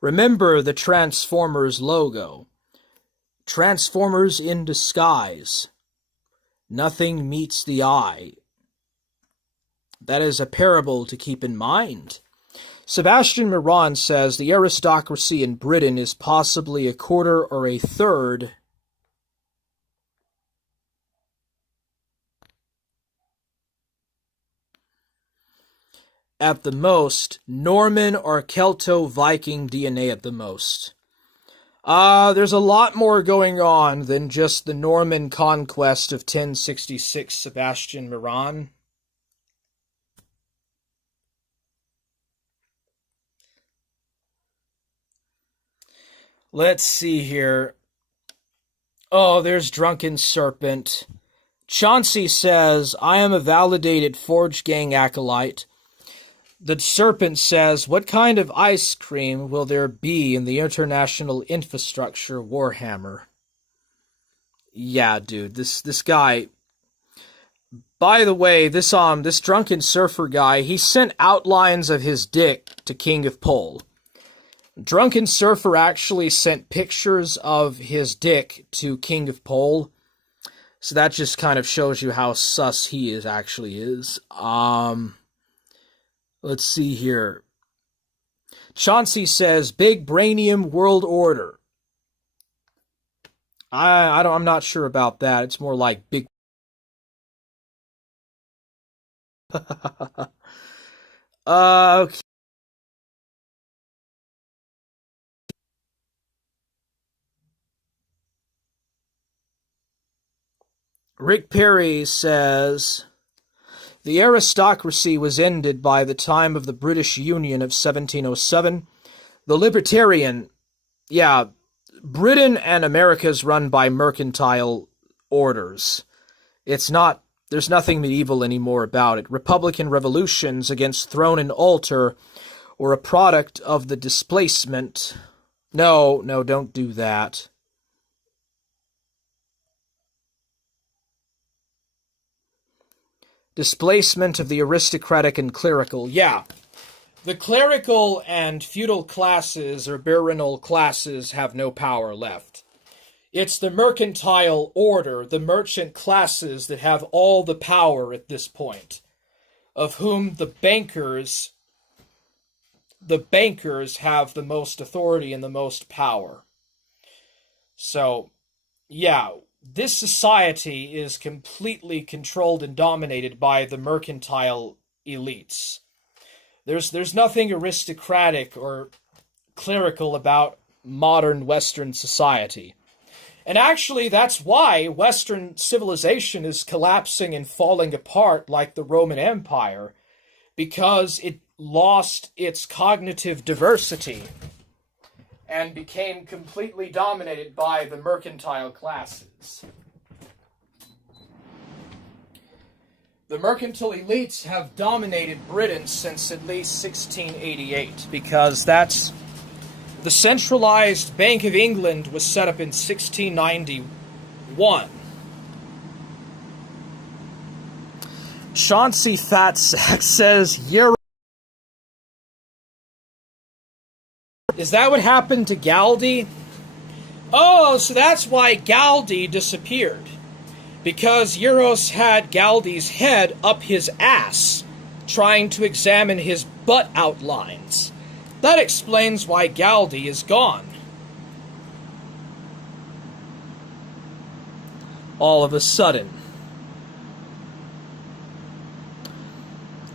Remember the Transformers logo. Transformers in disguise. Nothing meets the eye. That is a parable to keep in mind. Sebastian Miron says the aristocracy in Britain is possibly a quarter or a third at the most, Norman or Celto-Viking DNA at the most. There's a lot more going on than just the Norman conquest of 1066, Sebastian Miron. Let's see here. Oh, there's Drunken Serpent. Chauncey says, I am a validated Forge Gang acolyte. The Serpent says, what kind of ice cream will there be in the International Infrastructure Warhammer? Yeah, dude, this guy... By the way, this drunken surfer guy, he sent outlines of his dick to King of Pole. Drunken surfer actually sent pictures of his dick to King of Pole. So that just kind of shows you how sus he actually is. Let's see here. Chauncey says, Big Brainium World Order. I'm not sure about that. It's more like Big... Okay. Rick Perry says, the aristocracy was ended by the time of the British Union of 1707. The libertarian, Britain and America is run by mercantile orders. There's nothing medieval anymore about it. Republican revolutions against throne and altar were a product of the displacement. No, don't do that. Displacement of the aristocratic and clerical. Yeah. The clerical and feudal classes or baronal classes have no power left. It's the mercantile order, the merchant classes that have all the power at this point, of whom the bankers have the most authority and the most power. So, yeah, this society is completely controlled and dominated by the mercantile elites. There's nothing aristocratic or clerical about modern Western society. And actually, that's why Western civilization is collapsing and falling apart like the Roman Empire, because it lost its cognitive diversity and became completely dominated by the mercantile classes. The mercantile elites have dominated Britain since at least 1688, because that's the centralized Bank of England was set up in 1691. Chauncey Fatsack says, is that what happened to Galdi? Oh, so that's why Galdi disappeared. Because Euros had Galdi's head up his ass, trying to examine his butt outlines. That explains why Galdi is gone. All of a sudden.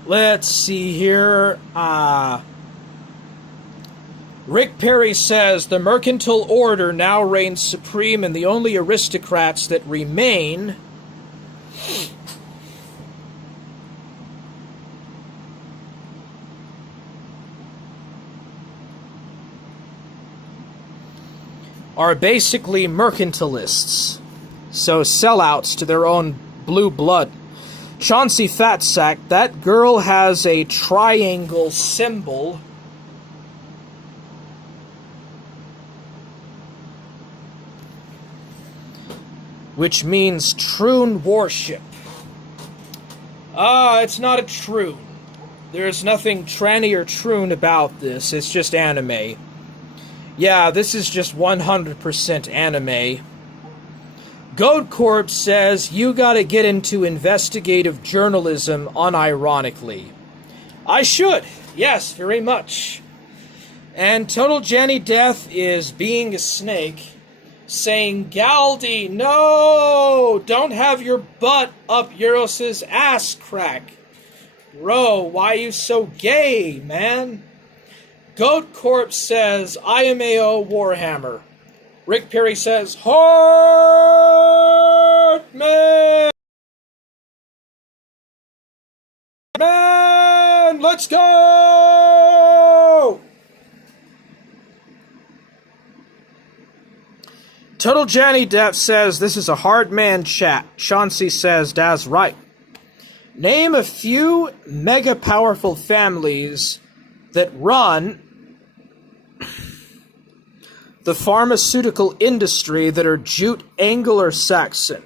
Let's see here. Rick Perry says, the mercantile order now reigns supreme, and the only aristocrats that remain are basically mercantilists, so sellouts to their own blue blood. Chauncey Fatsack, that girl has a triangle symbol which means troon worship. It's not a troon. There's nothing tranny or troon about this. It's just anime. Yeah, this is just 100% anime. Goat Corp says, you gotta get into investigative journalism unironically. I should. Yes, very much. And Total Jenny Death is being a snake, saying, Galdi, no! Don't have your butt up Euros' ass crack. Bro, why you so gay, man? Goat Corp says, IMAO Warhammer. Rick Perry says, Heartman! Man, let's go! Total Johnny Depp says, this is a hard man chat. Chauncey says, that's right. Name a few mega powerful families that run the pharmaceutical industry that are Jute, Anglo, or Saxon.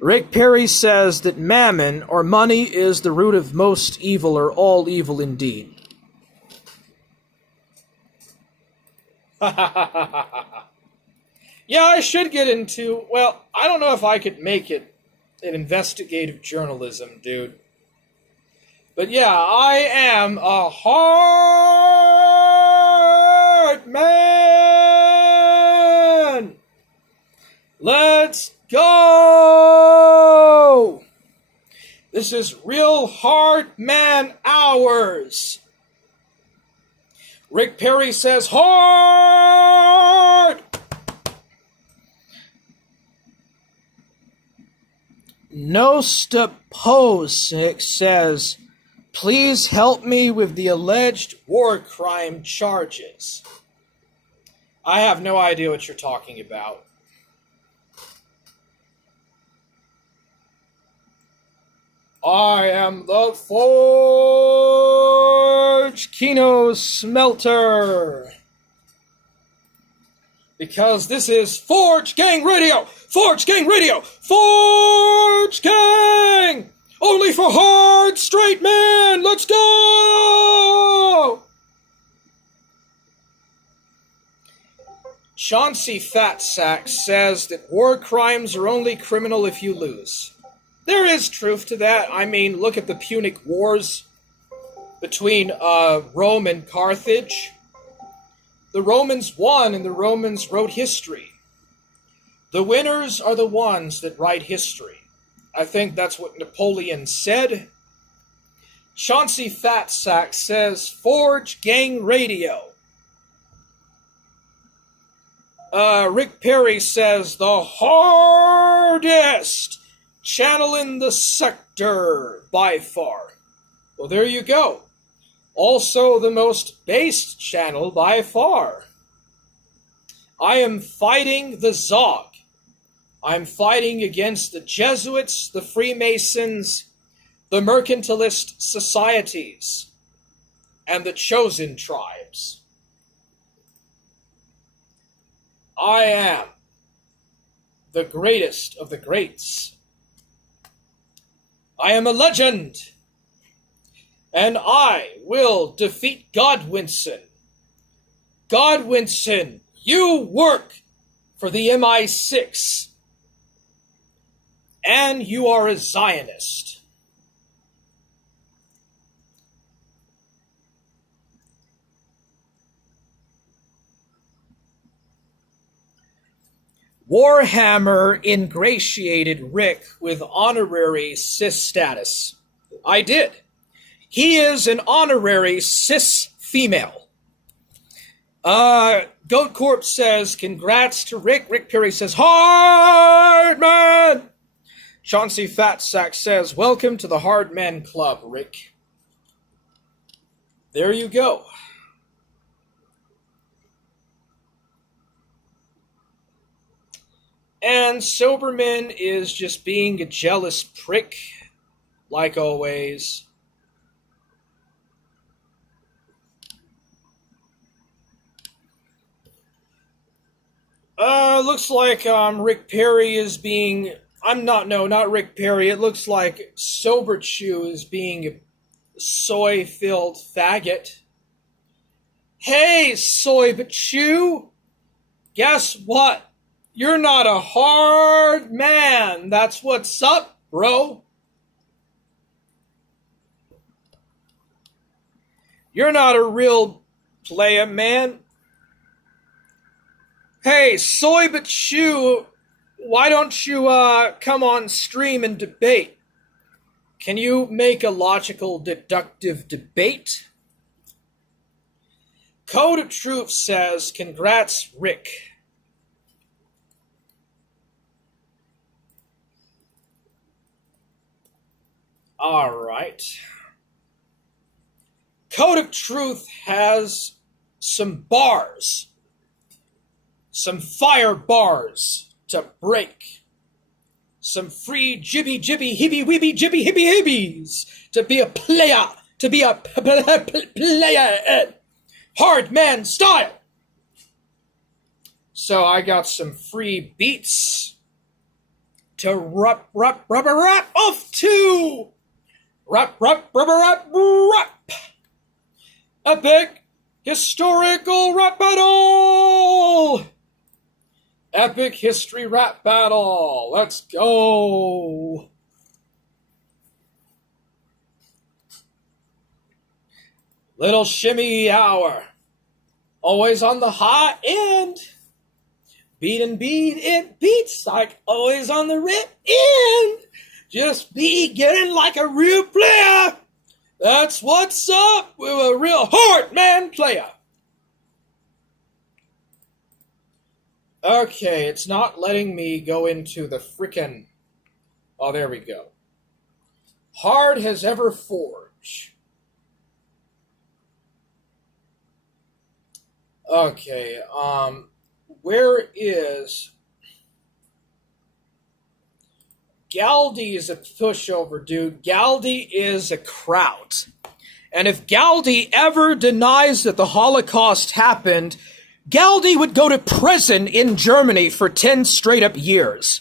Rick Perry says that mammon, or money, is the root of most evil, or all evil indeed. Yeah, I should get into, well, I don't know if I could make it in investigative journalism, dude. But yeah, I am a hard man. Let's go. This is real hard man hours. Rick Perry says hard. Nostaposic says, please help me with the alleged war crime charges. I have no idea what you're talking about. I am the Forge Kino Smelter. Because this is Forge Gang Radio! Forge Gang Radio! Forge Gang! Only for hard, straight men! Let's go! Chauncey Fatsack says that war crimes are only criminal if you lose. There is truth to that. I mean, look at the Punic Wars between Rome and Carthage. The Romans won, and the Romans wrote history. The winners are the ones that write history. I think that's what Napoleon said. Chauncey Fatsack says, Forge Gang Radio. Rick Perry says, the hardest channel in the sector by far. Well, there you go. Also the most based channel by far. I am fighting the Zog. I'm fighting against the Jesuits, the Freemasons, the mercantilist societies, and the chosen tribes. I am the greatest of the greats. I am a legend. And I will defeat Godwinson. Godwinson, you work for the MI6. And you are a Zionist. Warhammer ingratiated Rick with honorary cis status. I did. He is an honorary cis female. Goat Corp says, congrats to Rick. Rick Perry says, hard man. Chauncey Fatsack says, welcome to the Hard Man Club, Rick. There you go. And Soberman is just being a jealous prick, like always. Looks like Rick Perry is being... not Rick Perry. It looks like Sober Chew is being a soy-filled faggot. Hey, Soy Chew! Guess what? You're not a hard man. That's what's up, bro. You're not a real playa, man. Hey, Soy but Chew, why don't you come on stream and debate? Can you make a logical, deductive debate? Code of Truth says, congrats, Rick. All right. Code of Truth has some bars. Some fire bars to break. Some free jibby jibby hibby wibby jibby hibby hibbies to be a player. To be a player. Hard man style. So I got some free beats to rap off to rap epic historical rap battle. Epic history rap battle. Let's go. Little shimmy hour. Always on the high end. Beat and beat, it beats like always on the rip end. Just be getting like a real player. That's what's up with a real hard-man player. Okay, it's not letting me go into the frickin'... Oh, there we go. Hard as ever forge. Okay, where is... Galdi is a pushover, dude. Galdi is a kraut. And if Galdi ever denies that the Holocaust happened, Galdi would go to prison in Germany for 10 straight up years.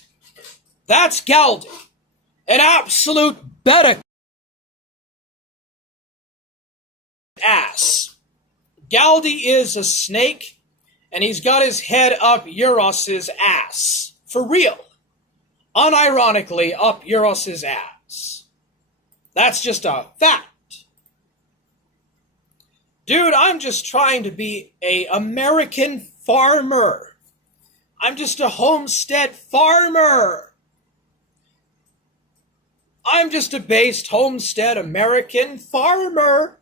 That's Galdi. An absolute beta ass. Galdi is a snake, and he's got his head up Euros's ass. For real. Unironically, up Euros's ass. That's just a fact. Dude, I'm just trying to be a American farmer. I'm just a homestead farmer. I'm just a based homestead American farmer.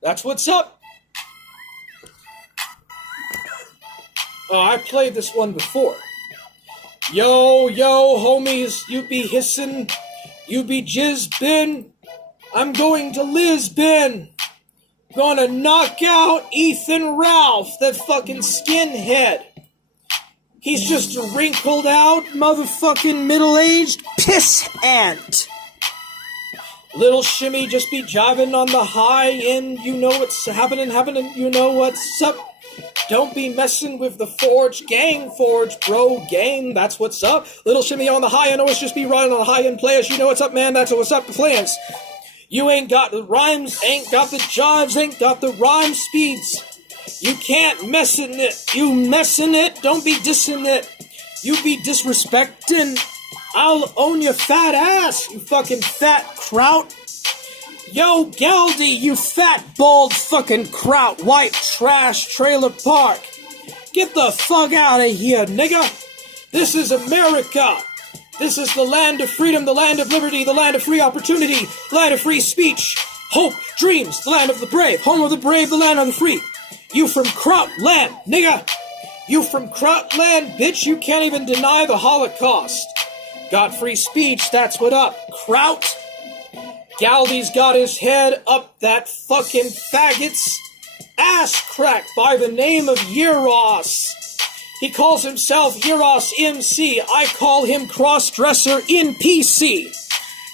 That's what's up. Oh, I played this one before. Yo, homies, you be hissin', you be jizzbin. I'm going to Lisbon. Gonna knock out Ethan Ralph, that fucking skinhead. He's just a wrinkled out, motherfucking middle-aged piss ant. Little shimmy just be jiving on the high end. You know what's happening, you know what's up. Don't be messing with the Forge gang, Forge bro gang, that's what's up. Little shimmy on the high end, always just be riding on the high end players. You know what's up, man, that's what's up, the plans. You ain't got the rhymes, ain't got the jives, ain't got the rhyme speeds. You can't messin' it, you messin' it, don't be dissing it. You be disrespecting, I'll own your fat ass, you fucking fat kraut. Yo, Galdi, you fat, bald fucking kraut, white trash trailer park. Get the fuck out of here, nigga. This is America. This is the land of freedom, the land of liberty, the land of free opportunity, the land of free speech, hope, dreams, the land of the brave, home of the brave, the land of the free. You from kraut land, nigga. You from kraut land, bitch. You can't even deny the Holocaust. Got free speech, that's what up, kraut. Galdi's got his head up that fucking faggot's ass crack by the name of Euros. He calls himself Euros MC. I call him cross-dresser in PC.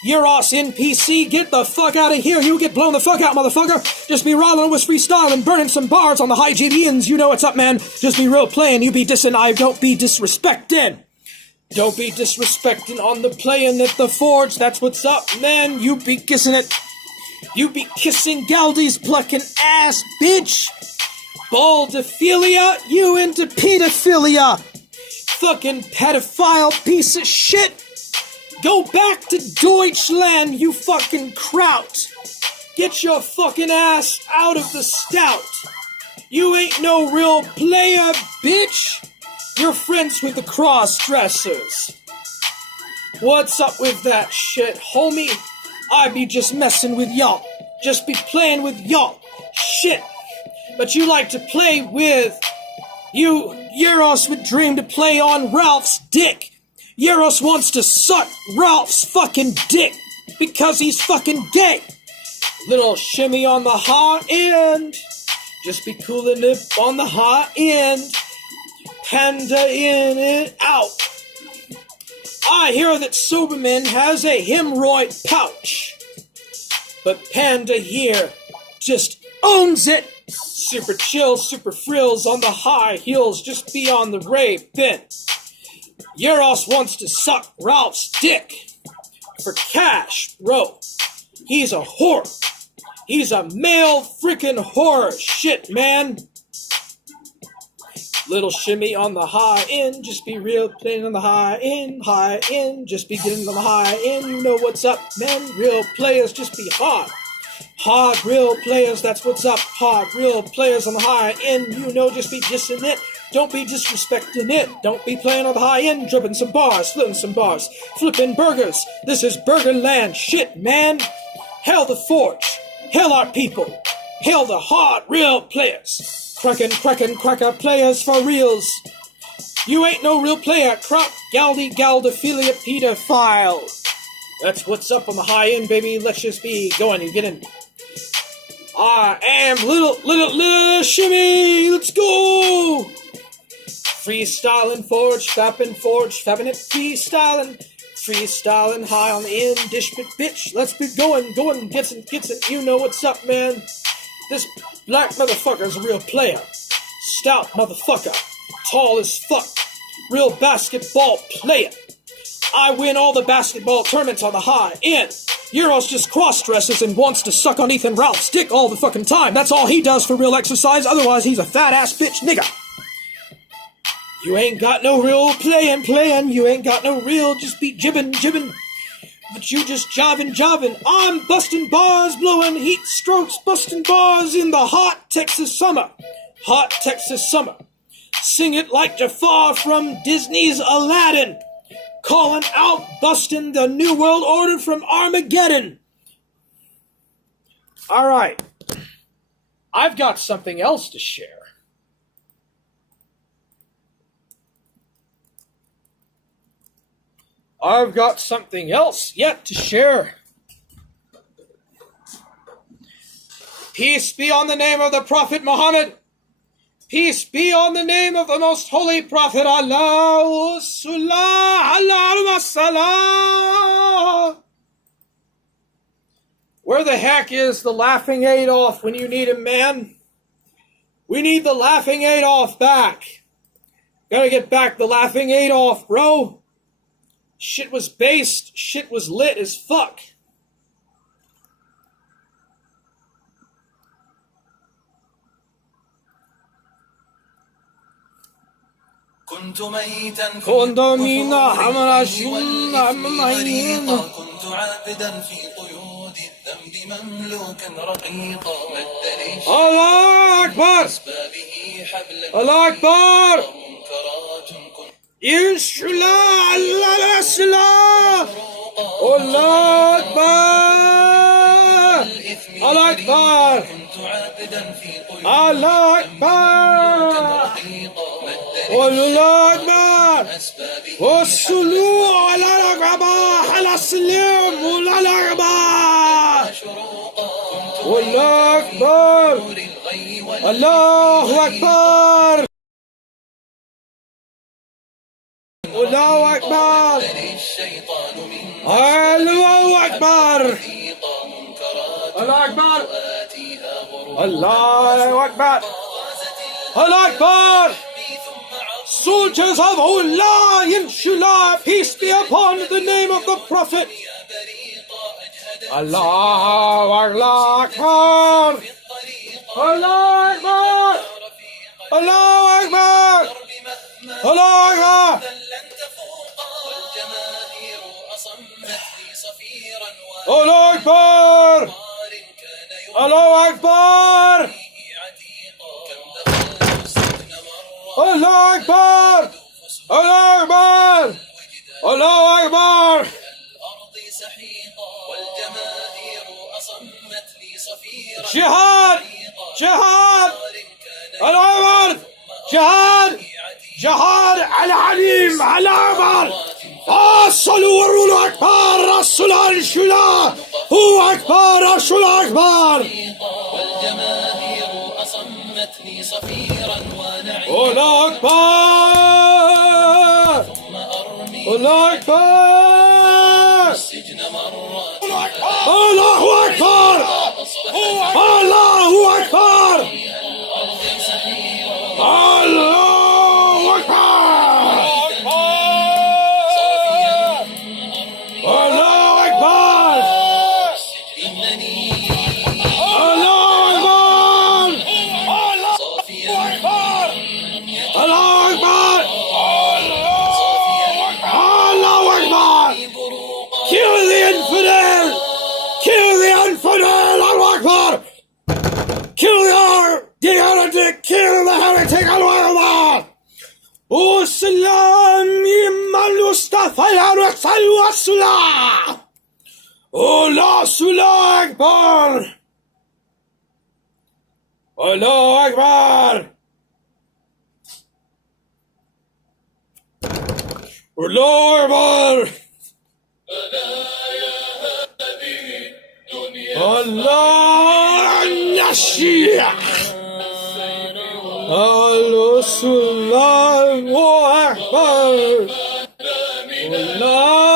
Euros in PC, get the fuck out of here. You get blown the fuck out, motherfucker. Just be rolling with freestyle and burning some bars on the high GBNs. You know what's up, man. Just be real playing. You be dissing, I don't be disrespecting. Don't be disrespecting on the playing at the Forge. That's what's up, man. You be kissing it. You be kissing Galdi's plucking ass, bitch. Baldophilia, you into pedophilia. Fucking pedophile piece of shit. Go back to Deutschland, you fucking kraut. Get your fucking ass out of the stout. You ain't no real player, bitch. You're friends with the cross-dressers. What's up with that shit, homie? I be just messing with y'all. Just be playing with y'all. Shit. But you like to play with... Euros would dream to play on Ralph's dick. Euros wants to suck Ralph's fucking dick. Because he's fucking gay. Little shimmy on the high end. Just be cooling it on the high end. Panda in and out. I hear that Superman has a hemorrhoid pouch. But Panda here just owns it. Super chill, super frills on the high heels, just be on the rave bent. Euros wants to suck Ralph's dick for cash, bro. He's a whore. He's a male freaking whore. Shit, man. Little shimmy on the high end, just be real playing on the high end, just be getting on the high end. You know what's up, man. Real players just be hard. Hard, real players, that's what's up. Hard, real players on the high end. You know, just be dissing it. Don't be disrespecting it. Don't be playing on the high end, dripping some bars, flipping some bars, flipping burgers. This is burger land. Shit, man. Hail the forge. Hail our people. Hail the hard, real players. Crackin', cracker players for reals. You ain't no real player, crop, galdy, galdophilia, pedophile. That's what's up on the high end, baby. Let's just be going. You get in. I am little shimmy. Let's go. Freestyling, forge, fapping it, freestyling, high on the end, dish bit bitch. Let's be going, gets it. You know what's up, man. This black motherfucker's a real player. Stout motherfucker. Tall as fuck. Real basketball player. I win all the basketball tournaments on the high end. Euros just cross-dresses and wants to suck on Ethan Ralph's dick all the fucking time. That's all he does for real exercise. Otherwise, he's a fat-ass bitch nigga. You ain't got no real playing. You ain't got no real just be jibbin'. But you just jivin'. I'm busting bars, blowing heat strokes, busting bars in the hot Texas summer. Sing it like Jafar from Disney's Aladdin. Calling out, busting the New World Order from Armageddon. All right. I've got something else to share. I've got something else yet to share. Peace be on the name of the Prophet Muhammad. Peace be on the name of the most holy Prophet. Allahu Salah. Where the heck is the laughing Adolf when you need him, man? We need the laughing Adolf back. Gotta get back the laughing Adolf, bro. Shit was based. Shit was lit as fuck. كنت ميتا كنت مينا حمر شنا ممين كنت عابدا في قيود الذنب مملوكا رقيقا مدني الله أكبر الله أكبر يشلا الله السلام الله أكبر الله أكبر الله أكبر الله أكبر والصلوة على الأكبر على السلام ولا الأكبر الله أكبر الله أكبر الله أكبر الله أكبر الله أكبر الله أكبر الله أكبر Soldiers of Allah, inshallah, peace be upon the name of the Prophet. Allah Akbar. Allah Akbar. Allah Akbar. Allah Akbar. Allah Akbar. Allah Akbar. الله أكبر الله أكبر الله أكبر جهاد جهاد الله أكبر جهاد جهاد على عليم على أكبر الصلوا والرول أكبر الصلاة الشلا هو أكبر الصلاة أكبر الله أكبر الله أكبر الله أكبر الله أكبر الله أكبر take Allah. O salam iman Mustafa ya Rasul Wasula. Allah Sula Akbar. Allah Akbar. Allah Akbar. Allah Nashia. Allah Allahu Akbar. Allah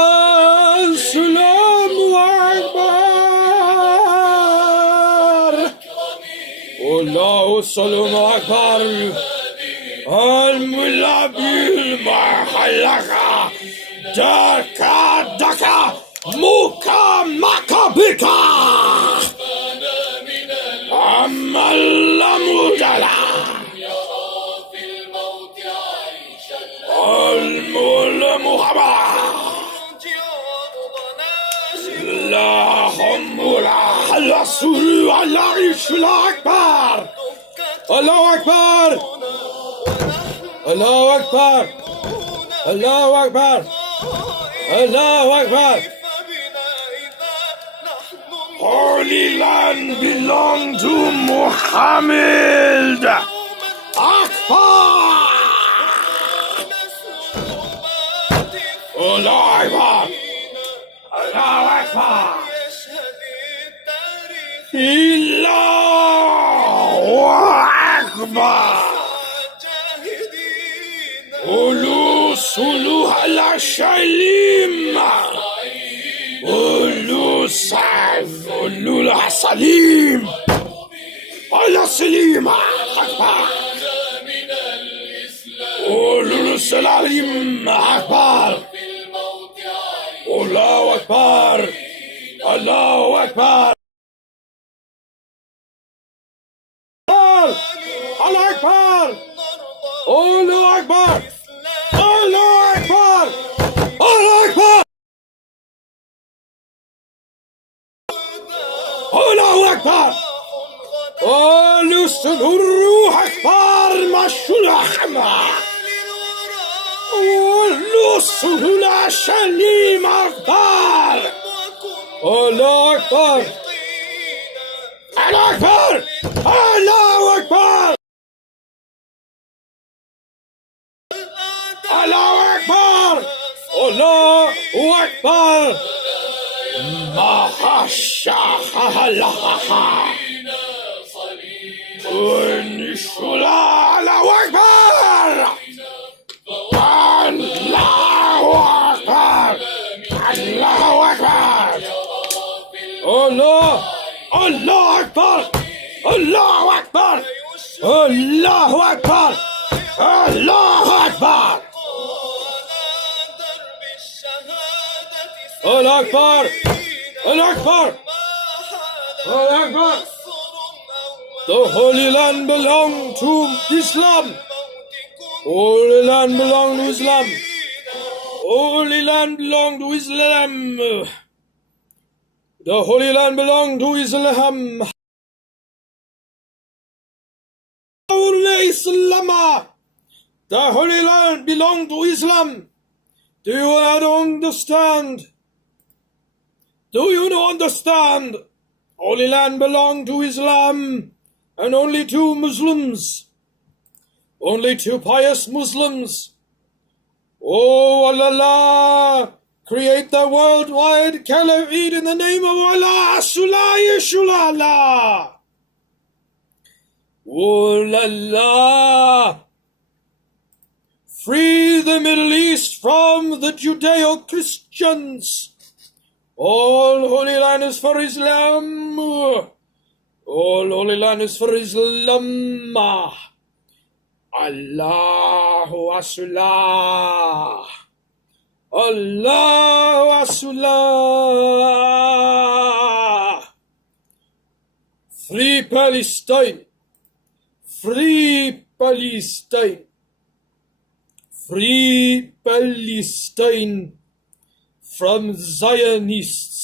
Allahu Akbar. Allah Allahu Akbar. Al-Mullah bil-Mahallaka. Daka Daka Muka Makabika. Amalla Mudala. Al-Mullah Muhammad. Allahumma al-Rasul Allah Akbar. Allahu Akbar. Allahu Akbar. Allahu Akbar. Allahu Akbar. Holy land belong to Muhammad. Akbar. Allahu Akbar. Allahu Akbar. Allahu Akbar. Ulu suluh ala shalim. Ulu sa'f. Ulu la salim. Ala salima. Akbar. Ulu salim. Akbar. Allahu Akbar. Allahu Akbar. Allahu Akbar. Allahu Akbar. Allahu Akbar. Allahu Akbar. Allahu Akbar. الروح أكبر مشلحمة والنصه لا شليم أكبر. الله أكبر. الله أكبر. الله أكبر. الله أكبر. الله أكبر. ما خشاها لها ونشلا. الله أكبر. الله أكبر. الله أكبر. الله الله أكبر. الله أكبر. الله أكبر. الله أكبر. الله أكبر. الله أكبر. الله أكبر. The Holy Land belongs to Islam. Holy Land belongs to Islam. Holy Land belongs to Islam. The Holy Land belongs to Islam. Islam. The Holy Land belongs to Islam. Do you not understand? Do you not understand? Holy Land belongs to Islam. And only two Muslims, only two pious Muslims. Oh Allah, create the worldwide caliphate in the name of Allah. Allah. Oh Allah, free the Middle East from the Judeo-Christians. All Holy Land is for Islam. All Holy Land is for Islam. Allahu Asula. Allahu Asula. Free Palestine. Free Palestine. Free Palestine from Zionists.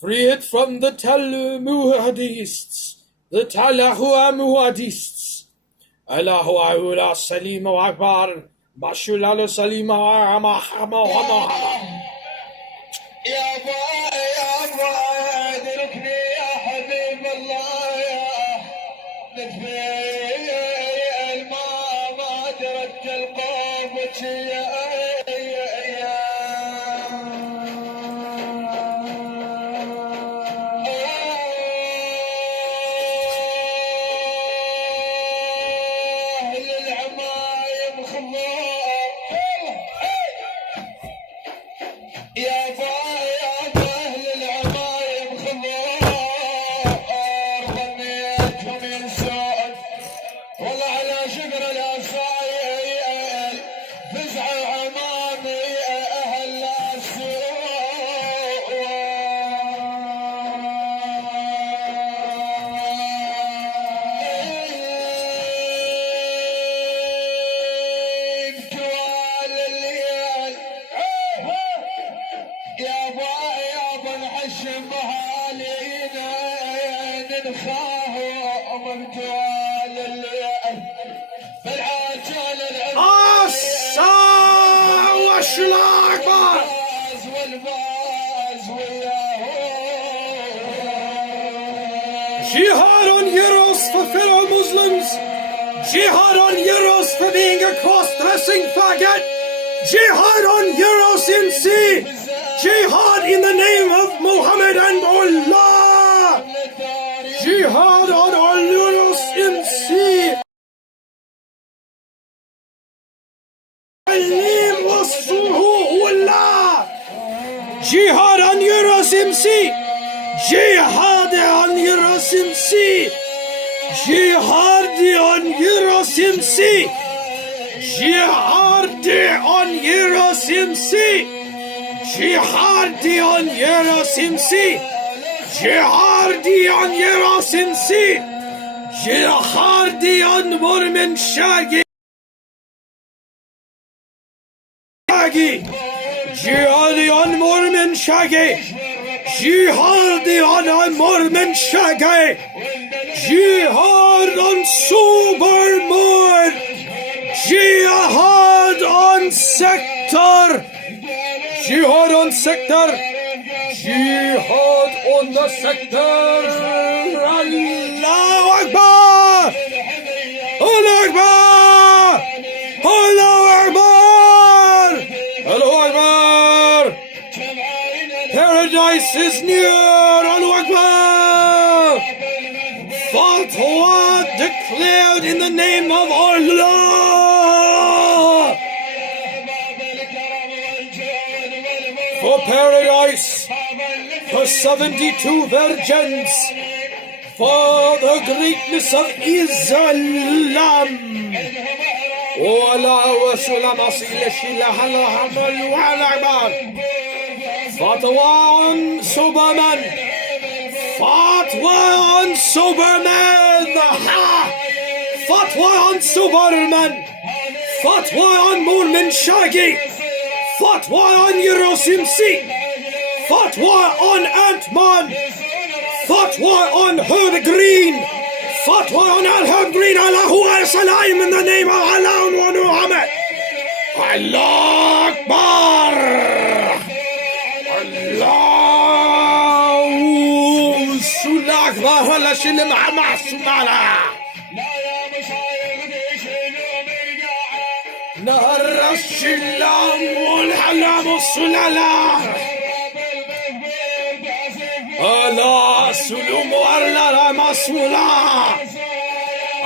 Free it from the Talmudists, the Talahuamuadists, Allahu Akbar, Salim Akbar, Bashulal Salim Akbar. يا با ادركني يا حبيب الله يا نتفي ما تركت القوم للعمايم خضار يا اهل العمايم خضار رميتهم ينسون والله على شكر الاسايل فزع عمامي اهل السوق طوال الليل يابا نحشم اهالينا ننخاه من طوال الليل بالعجل Asa Washullah Akbar. والباز وياه Jihad on heroes for fellow Muslims. Jihad on heroes for being a cross-dressing faggot. Jihad on heroes in sea. Jihad in the name of Muhammad and Allah. Jihad on all heroes in sea. النيم والصهو والله. Jihad on heroes in sea. Jihad on heroes in sea. Jihad on heroes in sea. Jihad on heroes in sea. Jihad on heroes in sea. Jihad on heroes in sea. Jihad on Mormon Shaggy. Jihad on Mormon Shaggy. Jihad on Mormon Shaggy. Jihad on Supermoon. Jihad on Sector. Jihad on Sector. Jihad on the Sector. Allahu Akbar. Allahu Akbar. Allahu Akbar. Allahu Akbar. Paradise is near. Allahu Akbar. Fatwa declared in the name of Allah for paradise, for 72 virgins, for the greatness of Islam. ولا وصل مصيل الشله الحمل والعباد. Fatwa on Superman. Fatwa on Superman. Fatwa on Superman. Fatwa on Mormon Shaggy. Fatwa on Eurosimsi. Fatwa on Ant-Man. Fatwa on Herb Green. Fatwa on Al-Herb Green. Allahu Al-Salam in the name of Allah and Muhammad. Allah Akbar. Allah Sulah Akbar. Allah Shilim Hamas Sumala. نهر الشلام والحلام الصلالة ألا سلوم وأرلا مسؤولا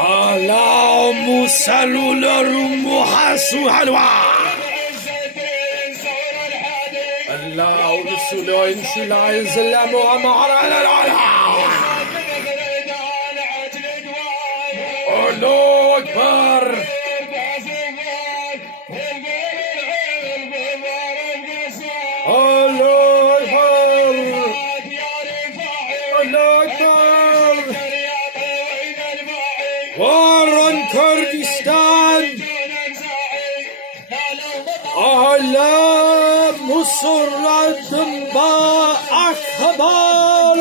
ألا مسلو لرم حسو حلوى ألا رسولو إنشلا إنزلام ومعر على العلا الله أكبر الله أكبر الله أكبر وارن كردستان على مصر الدنباء أخبار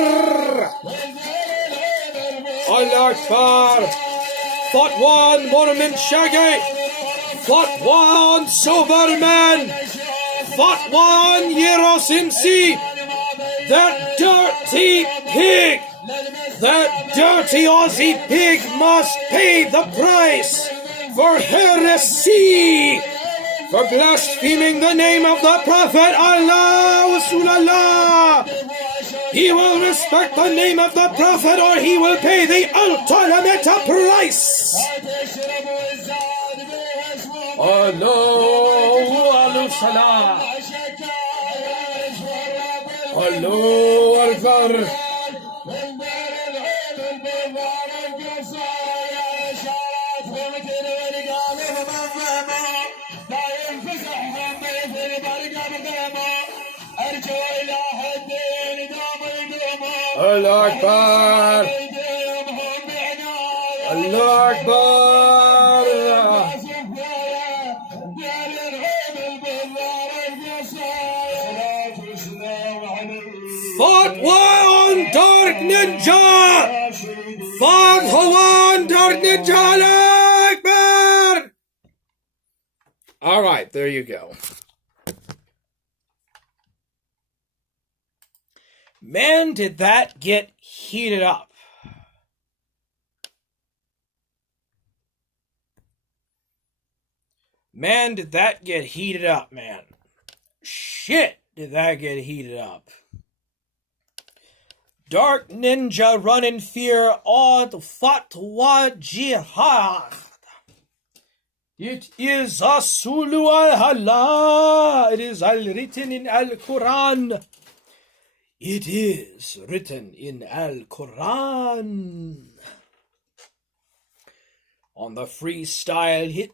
الله أكبر Fought one, Monument Shaggy. Fought one, Silverman. Fought one, Yeros MC. That dirty pig. That dirty Aussie pig must pay the price for heresy, for blaspheming the name of the Prophet Allah Rasulallah. He will respect the name of the Prophet or he will pay the ultimate price. Allahu Salah. Allahu Akbar. Allah Akbar. Allah Akbar. Fought one Dark Ninja. Fought one Dark Ninja. Allah Akbar. All right, there you go. Man, did that get heated up. Man, did that get heated up, man. Shit, did that get heated up. Dark Ninja run in fear of Fatwa Jihad. It is Asulu al-Halal. It is written in Al-Quran. It is written in Al-Quran. On the freestyle hit,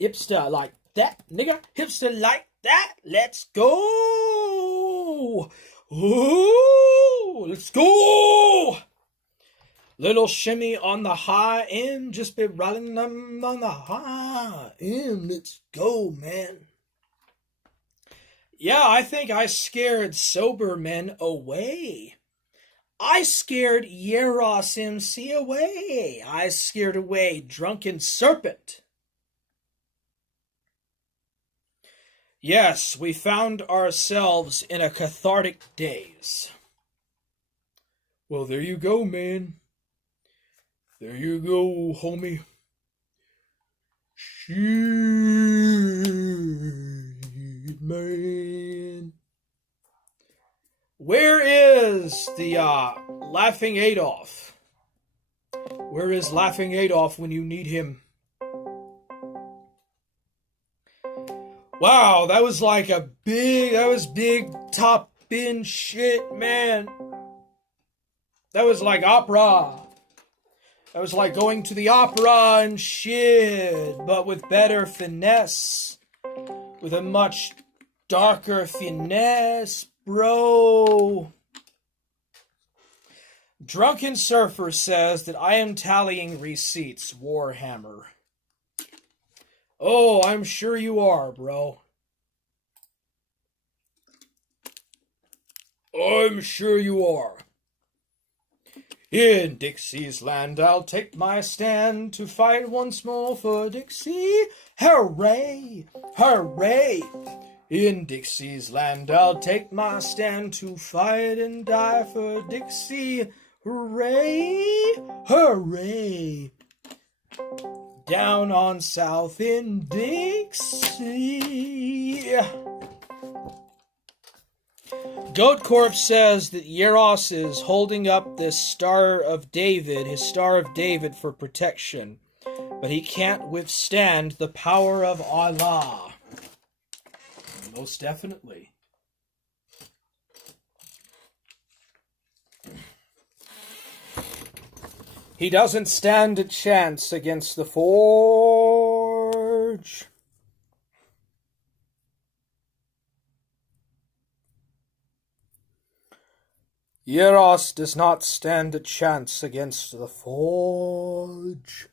hipster like that, nigga, hipster like that, let's go. Ooh, let's go. Little shimmy on the high end, just be rolling them on the high end, let's go, man. Yeah, I think I scared sober men away. I scared Yeros MC away. I scared away Drunken Serpent. Yes, we found ourselves in a cathartic daze. Well, there you go, man. There you go, homie. Shit, man. Where is the Laughing Adolf? Where is Laughing Adolf when you need him? Wow, that was like big top bin shit, man. That was like opera. That was like going to the opera and shit, but with better finesse. With a much darker finesse, bro. Drunken Surfer says that I am tallying receipts, Warhammer. Oh, I'm sure you are, bro. I'm sure you are. In Dixie's land, I'll take my stand to fight once more for Dixie. Hooray! Hooray! In Dixie's land, I'll take my stand to fight and die for Dixie. Hooray! Hooray! Down on South in Dixie. Goat Corp says that Yeros is holding up this Star of David, his Star of David, for protection, but he can't withstand the power of Allah. Most definitely. He doesn't stand a chance against the Forge. Yeros does not stand a chance against the Forge.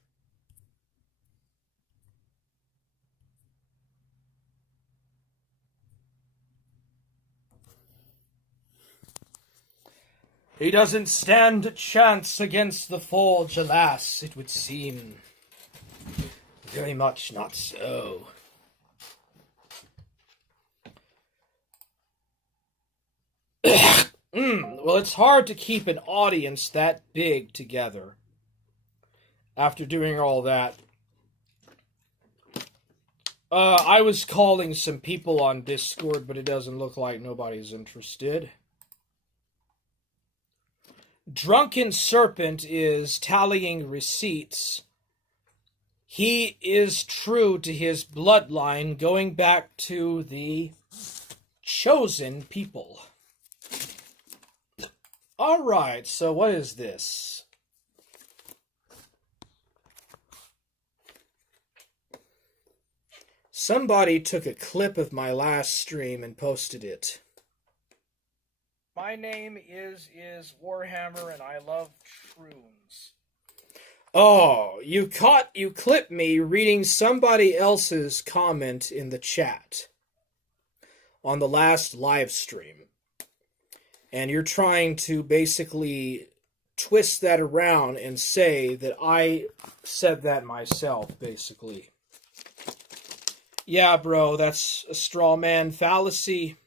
He doesn't stand a chance against the forge, alas, it would seem. Very much not so. Well, it's hard to keep an audience that big together after doing all that. I was calling some people on Discord, but it doesn't look like nobody's interested. Drunken Serpent is tallying receipts. He is true to his bloodline, going back to the chosen people. Alright, so what is this? Somebody took a clip of my last stream and posted it. My name is Warhammer, and I love shrooms. Oh, you clipped me reading somebody else's comment in the chat on the last live stream. And you're trying to basically twist that around and say that I said that myself, basically. Yeah, bro, that's a straw man fallacy.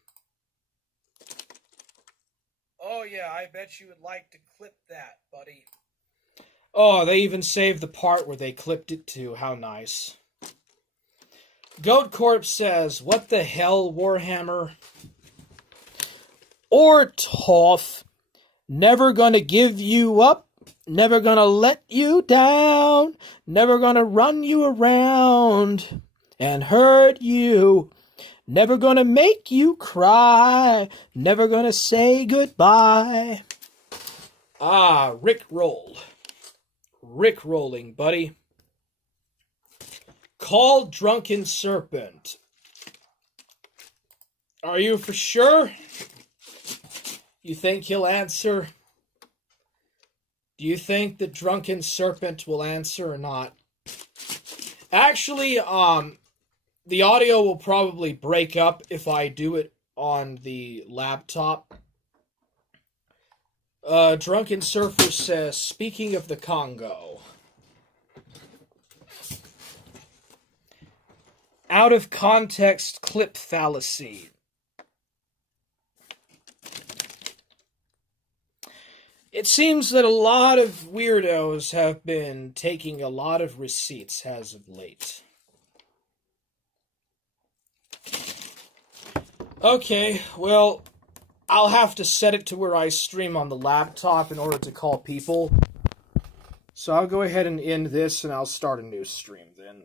Oh, yeah, I bet you would like to clip that, buddy. Oh, they even saved the part where they clipped it too. How nice. Goat Corpse says, what the hell, Warhammer? Or Toph, never gonna give you up, never gonna let you down, never gonna run you around and hurt you, never gonna make you cry, never gonna say goodbye. Ah, Rickroll. Rickrolling, buddy. Call Drunken Serpent. Are you for sure? You think he'll answer? Do you think the Drunken Serpent will answer or not? Actually, the audio will probably break up if I do it on the laptop. Drunken Surfer says, speaking of the Congo. Out of context clip fallacy. It seems that a lot of weirdos have been taking a lot of receipts as of late. Okay, well, I'll have to set it to where I stream on the laptop in order to call people. So I'll go ahead and end this and I'll start a new stream then.